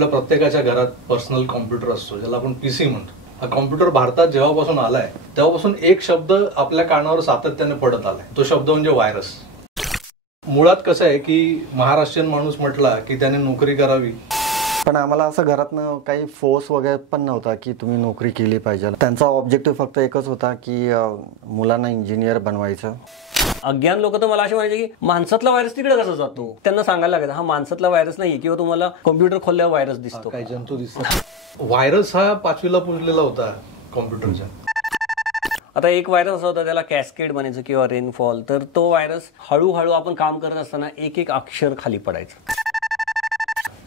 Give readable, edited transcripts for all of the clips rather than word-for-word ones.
आपल्या प्रत्येकाच्या घरात पर्सनल कॉम्प्युटर असतो, ज्याला आपण पीसी म्हणतो. हा कॉम्प्युटर भारतात जेव्हापासून आलाय तेव्हापासून एक शब्द आपल्या कानावर सातत्याने पडत आलाय, तो शब्द म्हणजे व्हायरस. मुळात कसं आहे की महाराष्ट्रीयन माणूस म्हटला की त्याने नोकरी करावी, पण आम्हाला असं घरातनं काही फोर्स वगैरे पण नव्हता की तुम्ही नोकरी केली पाहिजे. त्यांचा ऑब्जेक्टिव्ह फक्त एकच होता की मुलांना इंजिनियर बनवायचं. अज्ञान लोक तर मला असे म्हणायचे की माणसातला व्हायरस तिकडे कसा जातो. त्यांना सांगायला लागायचं हा माणसातला व्हायरस नाही किंवा तुम्हाला कॉम्प्युटर खोलल्यावर व्हायरस दिसतो, काही जंतू दिसतात. व्हायरस हा 5वीला पुजलेला होता कॉम्प्युटरच्या. आता एक व्हायरस असा होता त्याला कॅस्केड म्हणायचं किंवा रेनफॉल. तर तो व्हायरस हळूहळू आपण काम करत असताना एक एक अक्षर खाली पडायचं.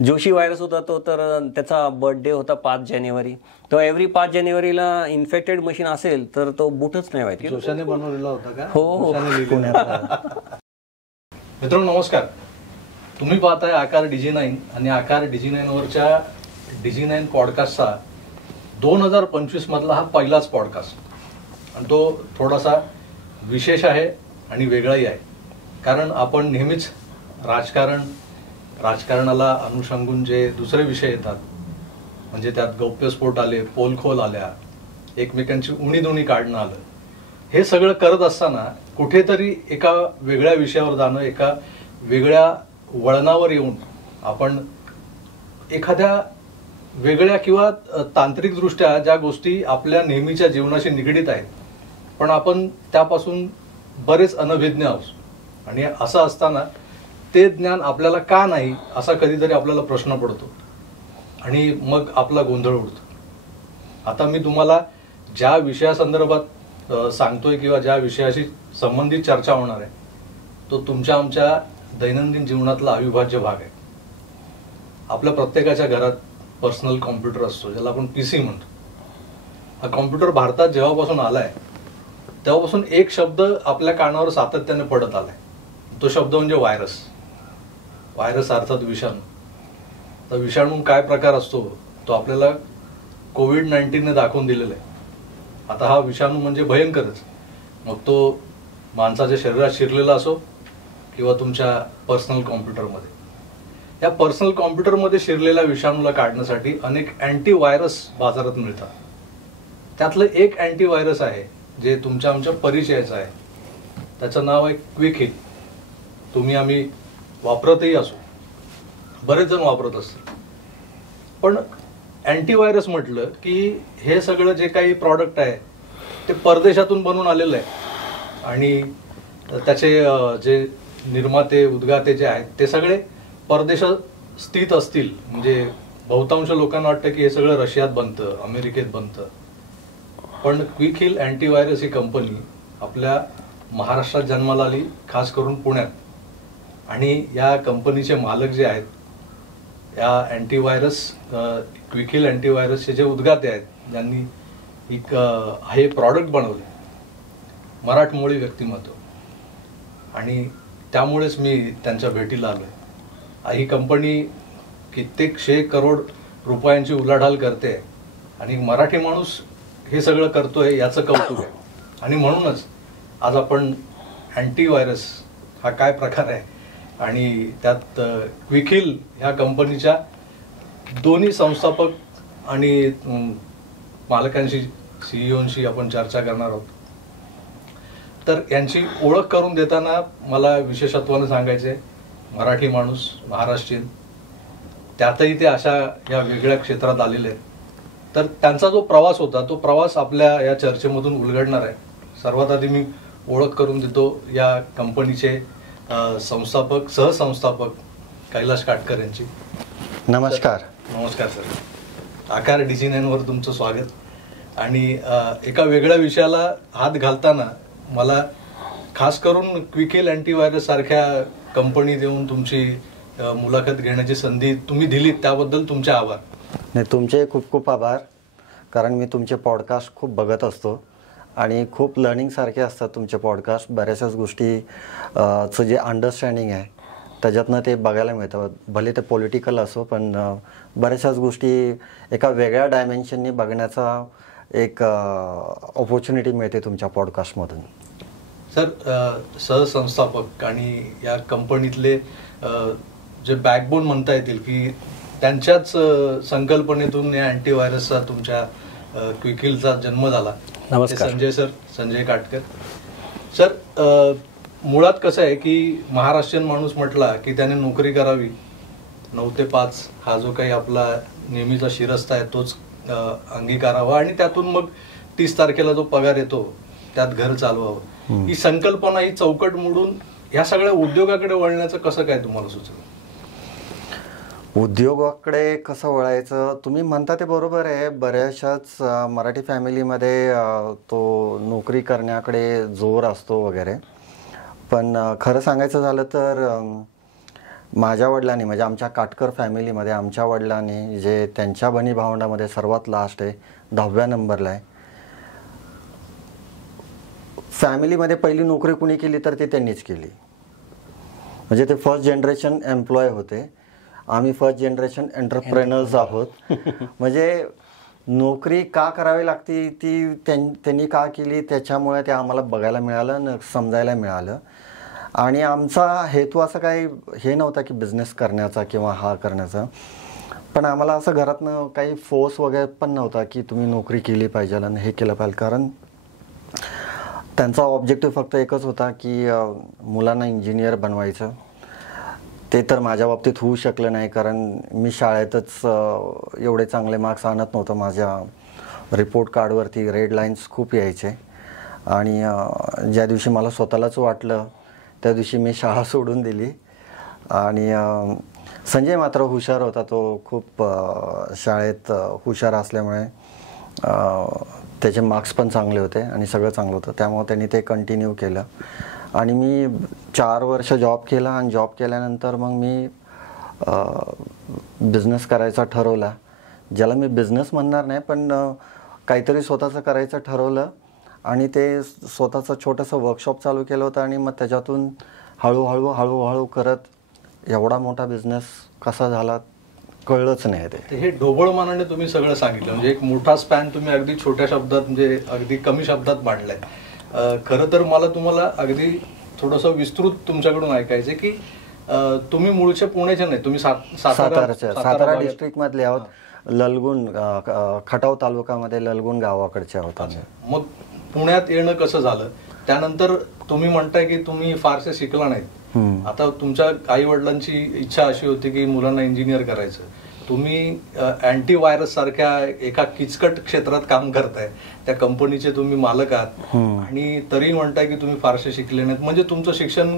जोशी व्हायरस होता तो, तर त्याचा बर्थडे होता 5 जानेवारी. तो एव्हरी 5 जानेवारीला इन्फेक्टेड मशीन असेल तर तो बुटच नाही व्हायची. जोशाने बनवलेला होता का? हो. मित्रांनो नमस्कार, तुम्ही पाहताय आकार DG9 आणि आकार DG9 वरच्या DG9 पॉडकास्टचा 2025 मधला हा पहिलाच पॉडकास्ट. आणि तो थोडासा विशेष आहे आणि वेगळाही आहे, कारण आपण नेहमीच राजकारणाला अनुषंगून जे दुसरे विषय येतात, म्हणजे त्यात गौप्यस्फोट आले, पोलखोल आल्या, एकमेकांची उणीधुणी काढणं आलं, हे सगळं करत असताना कुठेतरी एका वेगळ्या विषयावर जाणं, एका वेगळ्या वळणावर येऊन आपण एखाद्या वेगळ्या किंवा तांत्रिकदृष्ट्या ज्या गोष्टी आपल्या नेहमीच्या जीवनाशी निगडीत आहेत पण आपण त्यापासून बरेच अनभिज्ञ आहोत, आणि असं असताना ते ज्ञान आपल्याला का नाही असा कधीतरी आपल्याला प्रश्न पडतो आणि मग आपला गोंधळ उडतो. आता मी तुम्हाला ज्या विषयासंदर्भात सांगतोय किंवा ज्या विषयाशी संबंधित चर्चा होणार आहे तो तुमच्या आमच्या दैनंदिन जीवनातला अविभाज्य भाग आहे. आपल्या प्रत्येकाच्या घरात पर्सनल कॉम्प्युटर असतो, ज्याला आपण पीसी म्हणतो. हा कॉम्प्युटर भारतात जेव्हापासून आलाय तेव्हापासून एक शब्द आपल्या कानावर सातत्याने पडत आलाय, तो शब्द म्हणजे व्हायरस. व्हायरस अर्थात विषाणू. तर विषाणू काय प्रकार असतो तो आपल्याला कोविड-19 दाखवून दिलेला आहे. आता हा विषाणू म्हणजे भयंकरच, मग तो माणसाच्या शरीरात शिरलेला असो किंवा तुमच्या पर्सनल कॉम्प्युटरमध्ये. या पर्सनल कॉम्प्युटरमध्ये शिरलेल्या विषाणूला काढण्यासाठी अनेक अँटीव्हायरस बाजारात मिळतात. त्यातलं एक अँटीव्हायरस आहे जे तुमच्या आमच्या परिचयाचं आहे. त्याचं नाव आहे क्विक. तुम्ही आम्ही वापरतही असू, बरेच जण वापरत असतात. पण अँटीव्हायरस म्हटलं की हे सगळं जे काही प्रॉडक्ट आहे ते परदेशातून बनवून आलेलं आहे, आणि त्याचे जे निर्माते उद्गाते जे आहेत ते सगळे परदेशात स्थित असतील. म्हणजे बहुतांश लोकांना वाटतं की हे सगळं रशियात बनतं, अमेरिकेत बनतं. पण क्विक हिल अँटीव्हायरस ही कंपनी आपल्या महाराष्ट्रात जन्माला आली, खास करून पुण्यात. आणि या कंपनीचे मालक जे आहेत, या अँटीव्हायरस क्विक हिल अँटीव्हायरसचे जे उद्गाते आहेत, ज्यांनी हे प्रॉडक्ट बनवले, मराठमोळी व्यक्तिमत्व, आणि त्यामुळेच मी त्यांच्या भेटीला आलोय. ही कंपनी कित्येक 100 करोड रुपयांची उलाढाल करते आणि मराठी माणूस हे सगळं करतोय याचं कौतुक आहे. आणि म्हणूनच आज आपण अँटीव्हायरस हा काय प्रकार आहे आणि त्यात क्विक हिल ह्या कंपनीच्या दोन्ही संस्थापक आणि मालकांशी, सीईओंशी आपण चर्चा करणार आहोत. तर यांची ओळख करून देताना मला विशेषत्वाने सांगायचे, मराठी माणूस, महाराष्ट्रीयन, त्यातही ते अशा या वेगळ्या क्षेत्रात आलेले आहेत. तर त्यांचा जो प्रवास होता तो प्रवास आपल्या या चर्चेमधून उलगडणार आहे. सर्वात आधी मी ओळख करून देतो या कंपनीचे संस्थापक, सहसंस्थापक कैलाश काटकर यांची. नमस्कार. नमस्कार सर. आकार DG9 वर तुमचं स्वागत. आणि एका वेगळ्या विषयाला हात घालताना मला खास करून क्विक हिल अँटीव्हायरस सारख्या कंपनी देऊन तुमची मुलाखत घेण्याची संधी तुम्ही दिलीत, त्याबद्दल तुमचे आभार. नाही, तुमचे खूप खूप आभार, कारण मी तुमचे पॉडकास्ट खूप बघत असतो आणि खूप लर्निंगसारखे असतात तुमचे पॉडकास्ट. बऱ्याचशाच गोष्टीचं जे अंडरस्टँडिंग आहे त्याच्यातनं ते बघायला मिळतं. भले ते पॉलिटिकल असो, पण बऱ्याचशाच गोष्टी एका वेगळ्या डायमेन्शननी बघण्याचा एक ऑपॉर्च्युनिटी मिळते तुमच्या पॉडकास्टमधून. सर, सहसंस्थापक आणि या कंपनीतले जे बॅकबोन म्हणता येतील की त्यांच्याच संकल्पनेतून या अँटीव्हायरसचा तुमच्या क्विकिलचा जन्म झाला. नमस्कार. संजय काटकर सर. मुळात कसं आहे की महाराष्ट्रीयन माणूस म्हटला की त्याने नोकरी करावी, 9 ते 5 हा जो काही आपला नेहमीचा शिरस्ता आहे तोच अंगीकारावा आणि त्यातून मग 30 तारखेला जो पगार येतो त्यात घर चालवावं. ही संकल्पना, ही चौकट मोडून ह्या सगळ्या उद्योगाकडे वळण्याचं कसं काय तुम्हाला सुचलं? उद्योगाकडे कसं वळायचं, तुम्ही म्हणता ते बरोबर आहे. बऱ्याचशाच मराठी फॅमिलीमध्ये तो नोकरी करण्याकडे जोर असतो वगैरे. पण खरं सांगायचं झालं तर माझ्या वडिलांनी, म्हणजे आमच्या काटकर फॅमिलीमध्ये आमच्या वडिलांनी, जे त्यांच्या बनी भावंडामध्ये सर्वात लास्ट आहे, 10व्या नंबरला आहे, फॅमिलीमध्ये पहिली नोकरी कुणी केली तर ती त्यांनीच केली. म्हणजे ते फर्स्ट जनरेशन एम्प्लॉय होते. आम्ही फर्स्ट जनरेशन एंटरप्रेनर्स आहोत. म्हणजे नोकरी का करावी लागती ती त्यांनी का केली त्याच्यामुळे ते आम्हाला बघायला मिळालं, समजायला मिळालं. आणि आमचा हेतू असा काही हे नव्हता की बिझनेस करण्याचा किंवा हा करण्याचा. पण आम्हाला असं घरातनं काही फोर्स वगैरे पण नव्हता की तुम्ही नोकरी केली पाहिजे आणि हे केलं पाहिजे. कारण त्यांचा ऑब्जेक्टिव्ह फक्त एकच होता की मुलांना इंजिनियर बनवायचं. ते तर माझ्या बाबतीत होऊ शकलं नाही, कारण मी शाळेतच एवढे चांगले मार्क्स आणत नव्हतं. माझ्या रिपोर्ट कार्डवरती रेड लाईन्स खूप यायचे. आणि ज्या दिवशी मला स्वतःलाच वाटलं त्या दिवशी मी शाळा सोडून दिली. आणि संजय मात्र हुशार होता. तो खूप शाळेत हुशार असल्यामुळे त्याचे मार्क्स पण चांगले होते आणि सगळं चांगलं होतं. त्यामुळे त्यांनी ते कंटिन्यू केलं. आणि मी 4 वर्ष जॉब केला. आणि जॉब केल्यानंतर मग मी बिझनेस करायचा ठरवला. ज्याला मी बिझनेस म्हणणार नाही, पण काहीतरी स्वतःचं करायचं ठरवलं. आणि ते स्वतःचं छोटंसं वर्कशॉप चालू केलं होतं. आणि मग त्याच्यातून हळूहळू करत एवढा मोठा बिझनेस कसा झाला कळलंच नाही. ते हे ढोबळमानाने तुम्ही सगळं सांगितलं. म्हणजे एक मोठा स्पॅन तुम्ही अगदी छोट्या शब्दात, म्हणजे अगदी कमी शब्दात मांडलाय. खरं तर मला तुम्हाला अगदी थोडंसं विस्तृत तुमच्याकडून ऐकायचं की तुम्ही मूळचे पुण्याचे नाही, तुम्ही सातारा डिस्ट्रिक्ट मधले आहोत. ललगुण, खटाव तालुक्यामध्ये ललगुण गावाकडचे आहोत. मग पुण्यात येणं कसं झालं? त्यानंतर तुम्ही म्हणताय की तुम्ही फारसे शिकला नाहीत. आता तुमच्या आई वडिलांची इच्छा अशी होती की मुलांना इंजिनियर करायचं. तुम्ही अँटीव्हायरस सारख्या एका किचकट क्षेत्रात काम करताय, त्या कंपनीचे तुम्ही मालक आहात, आणि तरी म्हणताय की तुम्ही फारसे शिकले नाहीत. म्हणजे तुमचं शिक्षण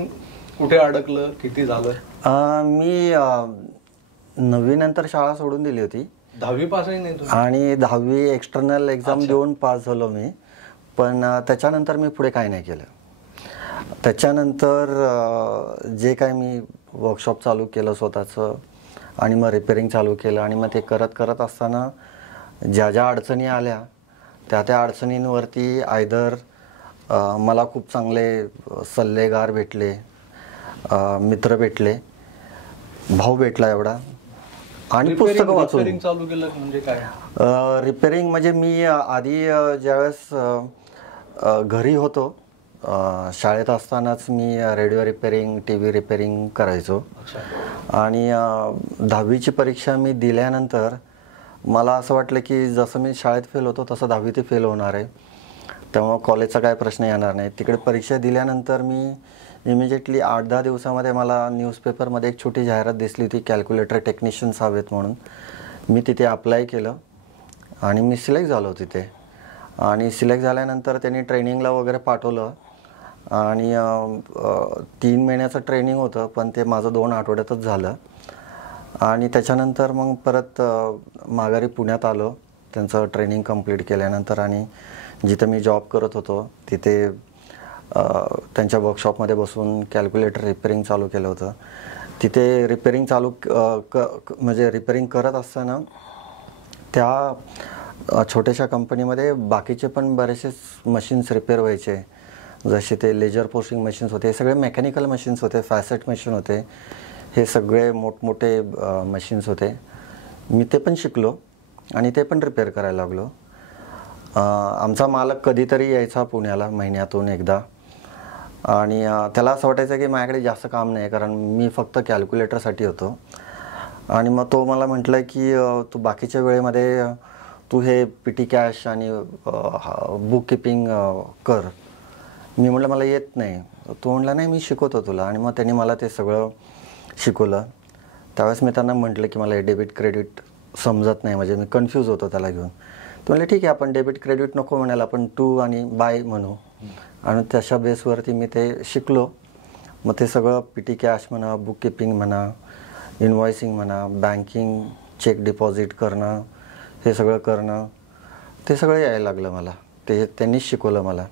कुठे अडकलं, किती झालं? मी 9वी नंतर शाळा सोडून दिली होती. 10वी पासही नाही तुम्ही? आणि 10वी एक्सटर्नल एक्झाम देऊन पास झालो मी. पण त्याच्यानंतर मी पुढे काही नाही केलं. त्याच्यानंतर जे काय मी वर्कशॉप चालू केलं स्वतःचं, आणि मग रिपेअरिंग चालू केलं. आणि मग ते करत असताना ज्या ज्या अडचणी आल्या त्या अडचणींवरती आयदर मला खूप चांगले सल्लेगार भेटले, मित्र भेटले, भाऊ भेटला एवढा, आणि पुस्तकं वाचून चालू केलं. म्हणजे काय रिपेअरिंग? म्हणजे मी आधी ज्यावेळेस घरी होतो, शाळेत असतानाच मी रेडिओ रिपेअरिंग, TV रिपेअरिंग करायचो. आणि 10वीची परीक्षा मी दिल्यानंतर मला असं वाटलं की जसं मी शाळेत फेल होतो तसं 10वी फेल होणार आहे, तेव्हा कॉलेजचा काय प्रश्न येणार नाही. तिकडे परीक्षा दिल्यानंतर मी इमिजिएटली 8-10 दिवसामध्ये मला न्यूजपेपरमध्ये एक छोटी जाहिरात दिसली होती, कॅल्क्युलेटर टेक्निशियन्स हवेत म्हणून. मी तिथे अप्लाय केलं आणि मी सिलेक्ट झालो तिथे. आणि सिलेक्ट झाल्यानंतर त्यांनी ट्रेनिंगला वगैरे पाठवलं. आणि 3 महिन्याचं ट्रेनिंग होतं, पण ते माझं 2 आठवड्यातच झालं. आणि त्याच्यानंतर मग परत माघारी पुण्यात आलो त्यांचं ट्रेनिंग कंप्लीट केल्यानंतर. आणि जिथं मी जॉब करत होतो तिथे त्यांच्या वर्कशॉपमध्ये बसून कॅल्क्युलेटर रिपेअरिंग चालू केलं होतं. तिथे रिपेअरिंग म्हणजे रिपेअरिंग करत असताना त्या छोट्याशा कंपनीमध्ये बाकीचे पण बरेचसे मशीन्स रिपेअर व्हायचे. जसे ते लेजर पोस्टिंग मशीन्स होते, हे सगळे मेकॅनिकल मशीन्स होते, फॅसेट मशीन होते, हे सगळे मोठमोठे मशीन्स होते. मी ते पण शिकलो आणि ते पण रिपेअर करायला लागलो. आमचा मालक कधीतरी यायचा पुण्याला महिन्यातून एकदा. आणि त्याला असं वाटायचं की माझ्याकडे जास्त काम नाही, कारण मी फक्त कॅल्क्युलेटरसाठी होतो. आणि मग तो मला म्हटलं की तू बाकीच्या वेळेमध्ये तू हे पिटी कॅश आणि बुक किपिंग कर. मी म्हटलं मला येत नाही. तो म्हटला नाही मी शिकवतो तुला. आणि मग त्यांनी मला ते सगळं शिकवलं. त्यावेळेस मी त्यांना म्हटलं की मला हे डेबिट क्रेडिट समजत नाही, म्हणजे मी कन्फ्यूज होतो त्याला घेऊन. तो म्हणले ठीक आहे आपण डेबिट क्रेडिट नको म्हणाल, आपण टू आणि बाय म्हणू. आणि तशा बेसवरती मी ते शिकलो. मग ते सगळं पिटी कॅश म्हणा, बुक किपिंग म्हणा, इनवॉइसिंग म्हणा, बँकिंग, चेक डिपॉझिट करणं, हे सगळं करणं, ते सगळं यायला लागलं मला. ते त्यांनीच शिकवलं मला.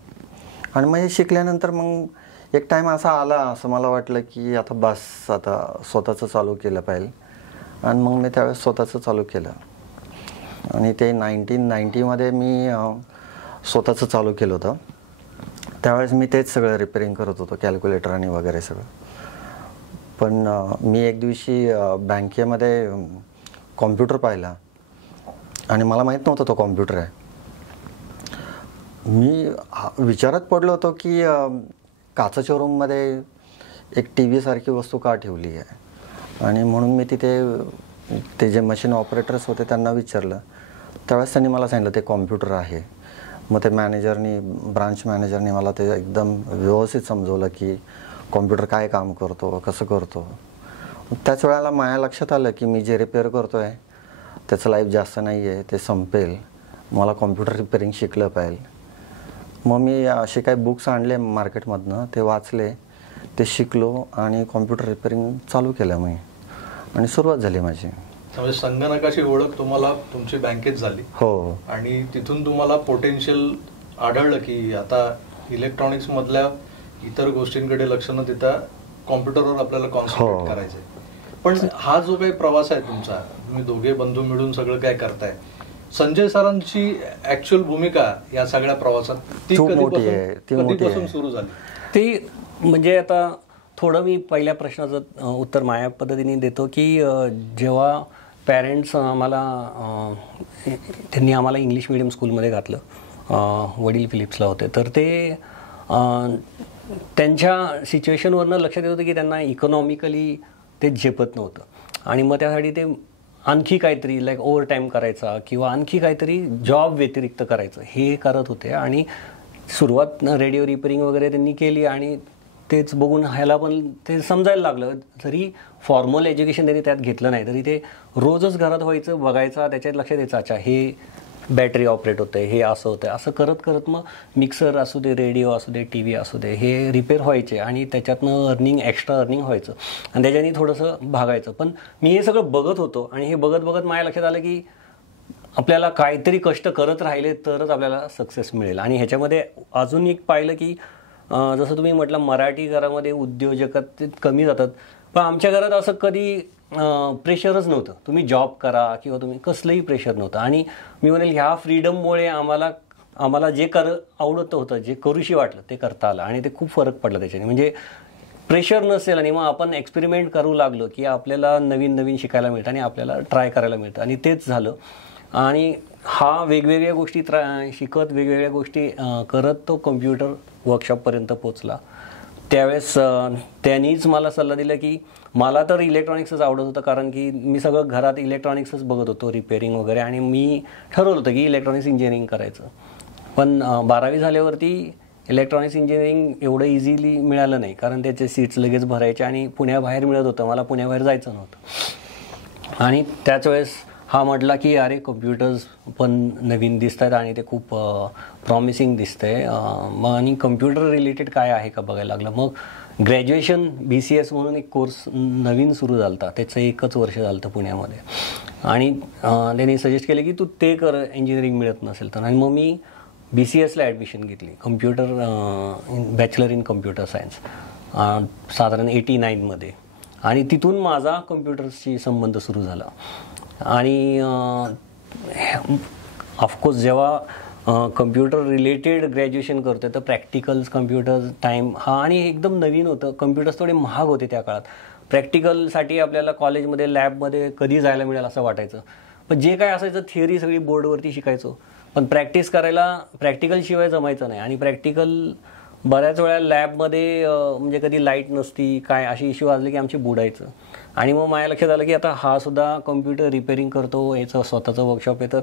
आणि मग हे शिकल्यानंतर मग एक टाईम असा आला, असं मला वाटलं की आता बस, आता स्वतःचं चालू केलं पाहिजे. आणि मग मी त्यावेळेस स्वतःचं चालू केलं. आणि ते 1990मध्ये मी स्वतःचं चालू केलं होतं. त्यावेळेस मी तेच सगळं रिपेअरिंग करत होतो, कॅल्क्युलेटर आणि वगैरे सगळं. पण मी एक दिवशी बँकेमध्ये कॉम्प्युटर पाहिला आणि मला माहीत नव्हतं तो कॉम्प्युटर आहे. मी विचारात पडलो होतो की काचेच्या रूममध्ये एक टी व्हीसारखी वस्तू का ठेवली आहे. आणि म्हणून मी तिथे ते जे मशीन ऑपरेटर्स होते त्यांना विचारलं. त्यावेळेस त्यांनी मला सांगितलं ते कॉम्प्युटर आहे. मग ते ब्रांच मॅनेजरने मला ते एकदम व्यवस्थित समजवलं की कॉम्प्युटर काय काम करतो, कसं करतो. त्याच वेळेला माझ्या लक्षात आलं की मी जे रिपेअर करतो आहे त्याचं लाईफ जास्त नाही आहे, ते संपेल. मला कॉम्प्युटर रिपेअरिंग शिकलं पाहिजे. मग मी असे काही बुक्स आणले मार्केटमधनं, ते वाचले, ते शिकलो आणि कॉम्प्युटर रिपेअरिंग चालू केलं मी. आणि सुरुवात झाली माझी. म्हणजे संगणकाची ओळख तुम्हाला तुमची बँकेत झाली. हो. आणि तिथून तुम्हाला पोटेन्शियल आढळलं की आता इलेक्ट्रॉनिक्स मधल्या इतर गोष्टींकडे लक्ष न देता कॉम्प्युटरवर आपल्याला कॉन्सन्ट्रेट करायचंय. पण हा जो काही प्रवास आहे तुमचा, तुम्ही दोघे बंधू मिळून सगळं काय करताय, संजय सरांची ऍक्च्युअल भूमिका या सगळ्या प्रवासात ती कधीपासून सुरू झाली? ती म्हणजे आता थोडं मी पहिल्या प्रश्नाचं उत्तर माझ्या पद्धतीने देतो की जेव्हा पॅरेंट्स त्यांनी आम्हाला इंग्लिश मिडियम स्कूलमध्ये घातलं, वडील फिलिप्सला होते, तर ते त्यांच्या सिच्युएशनवरनं लक्षात येत होतं की त्यांना इकॉनॉमिकली ते झेपत नव्हतं. आणि मग त्यासाठी ते आणखी काहीतरी लाईक ओव्हर टाईम करायचा किंवा आणखी काहीतरी जॉब व्यतिरिक्त करायचं हे करत होते. आणि सुरुवात रेडिओ रिपेअरिंग वगैरे त्यांनी केली आणि तेच बघून ह्याला पण ते समजायला लागलं. जरी फॉर्मल एज्युकेशन त्यांनी त्यात घेतलं नाही तरी ते रोजच घरात व्हायचं, बघायचं, त्याच्यात लक्षात यायचं अच्छा हे बॅटरी ऑपरेट होतं आहे, हे असं होतं आहे. असं करत करत मग मिक्सर असू दे, रेडिओ असू दे, टी व्ही असू दे, हे रिपेअर व्हायचे आणि त्याच्यातनं एक्स्ट्रा अर्निंग व्हायचं आणि त्याच्याने थोडंसं भागायचं. पण मी हे सगळं बघत होतो आणि हे बघत बघत माझ्या लक्षात आलं की आपल्याला काहीतरी कष्ट करत राहिले तरच आपल्याला सक्सेस मिळेल. आणि ह्याच्यामध्ये अजून एक पाहिलं की जसं तुम्ही म्हटलं मराठी घरामध्ये उद्योजकत कमी जातात, पण आमच्या घरात असं कधी प्रेशरच नव्हतं. तुम्ही जॉब करा किंवा तुम्ही कसलंही प्रेशर नव्हतं. आणि मी म्हणेल ह्या फ्रीडममुळे आम्हाला जे आवडत होतं, जे करूशी वाटलं ते करता आलं आणि ते खूप फरक पडला त्याच्याने. म्हणजे प्रेशर नसेल आणि मग आपण एक्सपेरिमेंट करू लागलो की आपल्याला नवीन नवीन शिकायला मिळतं आणि आपल्याला ट्राय करायला मिळतं. आणि तेच झालं. आणि हा वेगवेगळ्या गोष्टी शिकत वेगवेगळ्या गोष्टी करत तो कम्प्युटर वर्कशॉपपर्यंत पोचला. त्यावेळेस त्यांनीच मला सल्ला दिला की मला तर इलेक्ट्रॉनिक्सच आवडत होतं, कारण की मी सगळं घरात इलेक्ट्रॉनिक्सच बघत होतो, रिपेअरिंग वगैरे. आणि मी ठरवलं होतं की इलेक्ट्रॉनिक्स इंजिनिअरिंग करायचं. पण 12वी झाल्यावरती इलेक्ट्रॉनिक्स इंजिनिअरिंग एवढं इझिली मिळालं नाही, कारण त्याचे सीट्स लगेच भरायचे आणि पुण्याबाहेर मिळत होतं. मला पुण्याबाहेर जायचं नव्हतं. आणि त्याच वेळेस हा म्हटला की अरे कम्प्युटर्स पण नवीन दिसत आहेत आणि ते खूप प्रॉमिसिंग दिसतंय. मग आणि कम्प्युटर रिलेटेड काय आहे का बघायला लागलं. मग ग्रॅज्युएशन BCS म्हणून एक कोर्स नवीन सुरू झाला होता, त्याचं 1च वर्ष झालं होतं पुण्यामध्ये. आणि त्यांनी सजेस्ट केलं की तू ते कर, इंजिनिअरिंग मिळत नसेल तर. आणि मग मी BCSला ॲडमिशन घेतली, बॅचलर इन कम्प्युटर सायन्स, साधारण 89मध्ये. आणि तिथून माझा कम्प्युटर्सशी संबंध सुरू झाला. आणि ऑफकोर्स जेव्हा कम्प्युटर रिलेटेड ग्रॅज्युएशन करतो तर प्रॅक्टिकल्स, कम्प्युटर टाईम हा आणि एकदम नवीन होतं. कम्प्युटर्स थोडे महाग होते त्या काळात. प्रॅक्टिकलसाठी आपल्याला कॉलेजमध्ये लॅबमध्ये कधी जायला मिळेल असं वाटायचं. पण जे काय असायचं थिअरी सगळी बोर्डवरती शिकायचो, पण प्रॅक्टिस करायला प्रॅक्टिकल शिवाय जमायचं नाही. आणि प्रॅक्टिकल बऱ्याच वेळा लॅबमध्ये म्हणजे कधी लाईट नसती काय अशी इश्यू आले की आमची बुडायचं. आणि मग माझ्या लक्षात आलं की आता हा सुद्धा कम्प्युटर रिपेअरिंग करतो, याचं स्वतःचं वर्कशॉप आहे, तर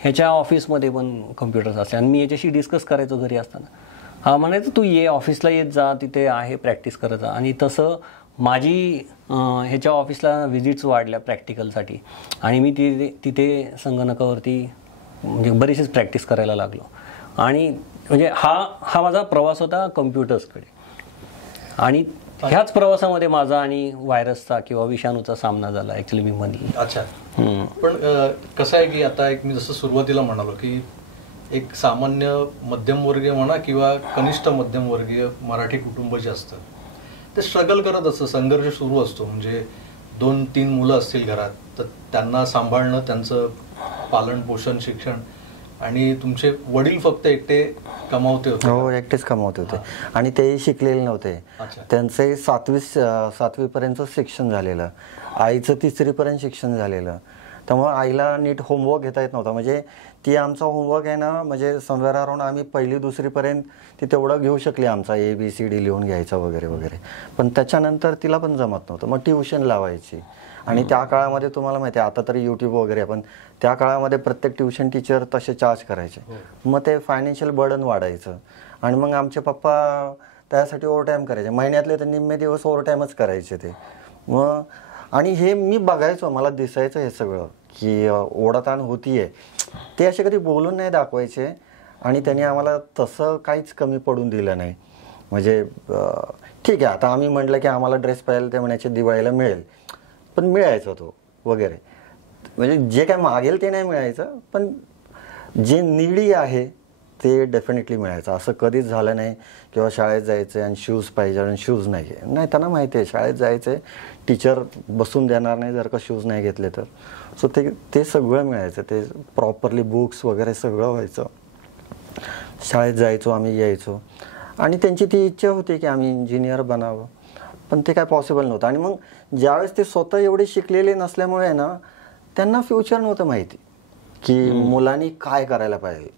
ह्याच्या ऑफिसमध्ये पण कम्प्युटर्स असते. आणि मी याच्याशी डिस्कस करायचो घरी असताना. हा म्हणायचं तू ये ऑफिसला येत जा, तिथे आहे प्रॅक्टिस करत जा. आणि तसं माझी ह्याच्या ऑफिसला व्हिजिट्स वाढल्या प्रॅक्टिकलसाठी. आणि मी तिथे संगणकावरती म्हणजे बरीचशीच प्रॅक्टिस करायला लागलो. आणि म्हणजे हा माझा प्रवास होता कम्प्युटर्सकडे. आणि ह्याच प्रवासामध्ये माझा आणि व्हायरसचा किंवा विषाणूचा सामना झाला ऍक्च्युली मी म्हणली. अच्छा. पण कसं आहे की आता एक मी जसं सुरुवातीला म्हणालो की एक सामान्य मध्यमवर्गीय म्हणा किंवा कनिष्ठ मध्यमवर्गीय मराठी कुटुंब जे असतं ते स्ट्रगल करत असतं, संघर्ष सुरू असतो. म्हणजे 2-3 मुलं असतील घरात, तर त्यांना सांभाळणं, त्यांचं पालन पोषण, शिक्षण, आणि तुमचे वडील फक्त एकटे कमावते होते. हो, एकटेच कमावते होते. आणि तेही शिकलेले नव्हते. त्यांचे 7वी पर्यंत शिक्षण झालेलं, आईचं 3री पर्यंत शिक्षण झालेलं. त्यामुळे आईला नीट होमवर्क घेता येत नव्हता. म्हणजे ती आमचा होमवर्क आहे ना, म्हणजे समवेअर अराउंड आम्ही 1ली-2री पर्यंत ती तेवढं घेऊ शकली, आमचा ABCD लिहून घ्यायचा वगैरे वगैरे. पण त्याच्यानंतर तिला पण जमत नव्हतं. मग ट्युशन लावायची. आणि त्या काळामध्ये तुम्हाला माहिती आहे, आता तरी यूट्यूब वगैरे, पण त्या काळामध्ये प्रत्येक ट्युशन टीचर तसे चार्ज करायचे. मग ते फायनान्शियल बर्डन वाढायचं. आणि मग आमचे पप्पा त्यासाठी ओव्हरटाईम करायचे. महिन्यातले तर निम्मे दिवस ओव्हरटाईमच करायचे ते. मग आणि हे मी बघायचो, मला दिसायचं हे सगळं की ओढाताण होतीये. ते असे कधी बोलून नाही दाखवायचे. आणि त्यांनी आम्हाला तसं काहीच कमी पडून दिलं नाही. म्हणजे ठीक आहे, आता आम्ही म्हटलं की आम्हाला ड्रेस पाहिजे, ते म्हणायचे दिवाळीला मिळेल, पण मिळायचा तो वगैरे. म्हणजे जे काय मागेल ते नाही मिळायचं, पण जे निडी आहे ते डेफिनेटली मिळायचं. असं कधीच झालं नाही किंवा शाळेत जायचं आणि शूज पाहिजे आणि शूज नाही घे. नाही, त्यांना माहिती आहे शाळेत जायचं, टीचर बसून देणार नाही जर का शूज नाही घेतले तर. सो ते सगळं मिळायचं. ते प्रॉपरली बुक्स वगैरे सगळं व्हायचं. शाळेत जायचो आम्ही, यायचो. आणि त्यांची ती इच्छा होती की आम्ही इंजिनियर बनावं, पण ते काय पॉसिबल नव्हतं. आणि मग ज्यावेळेस ते स्वतः एवढे शिकलेले नसल्यामुळे ना, त्यांना फ्युचर नव्हतं माहिती की मुलांनी काय करायला पाहिजे.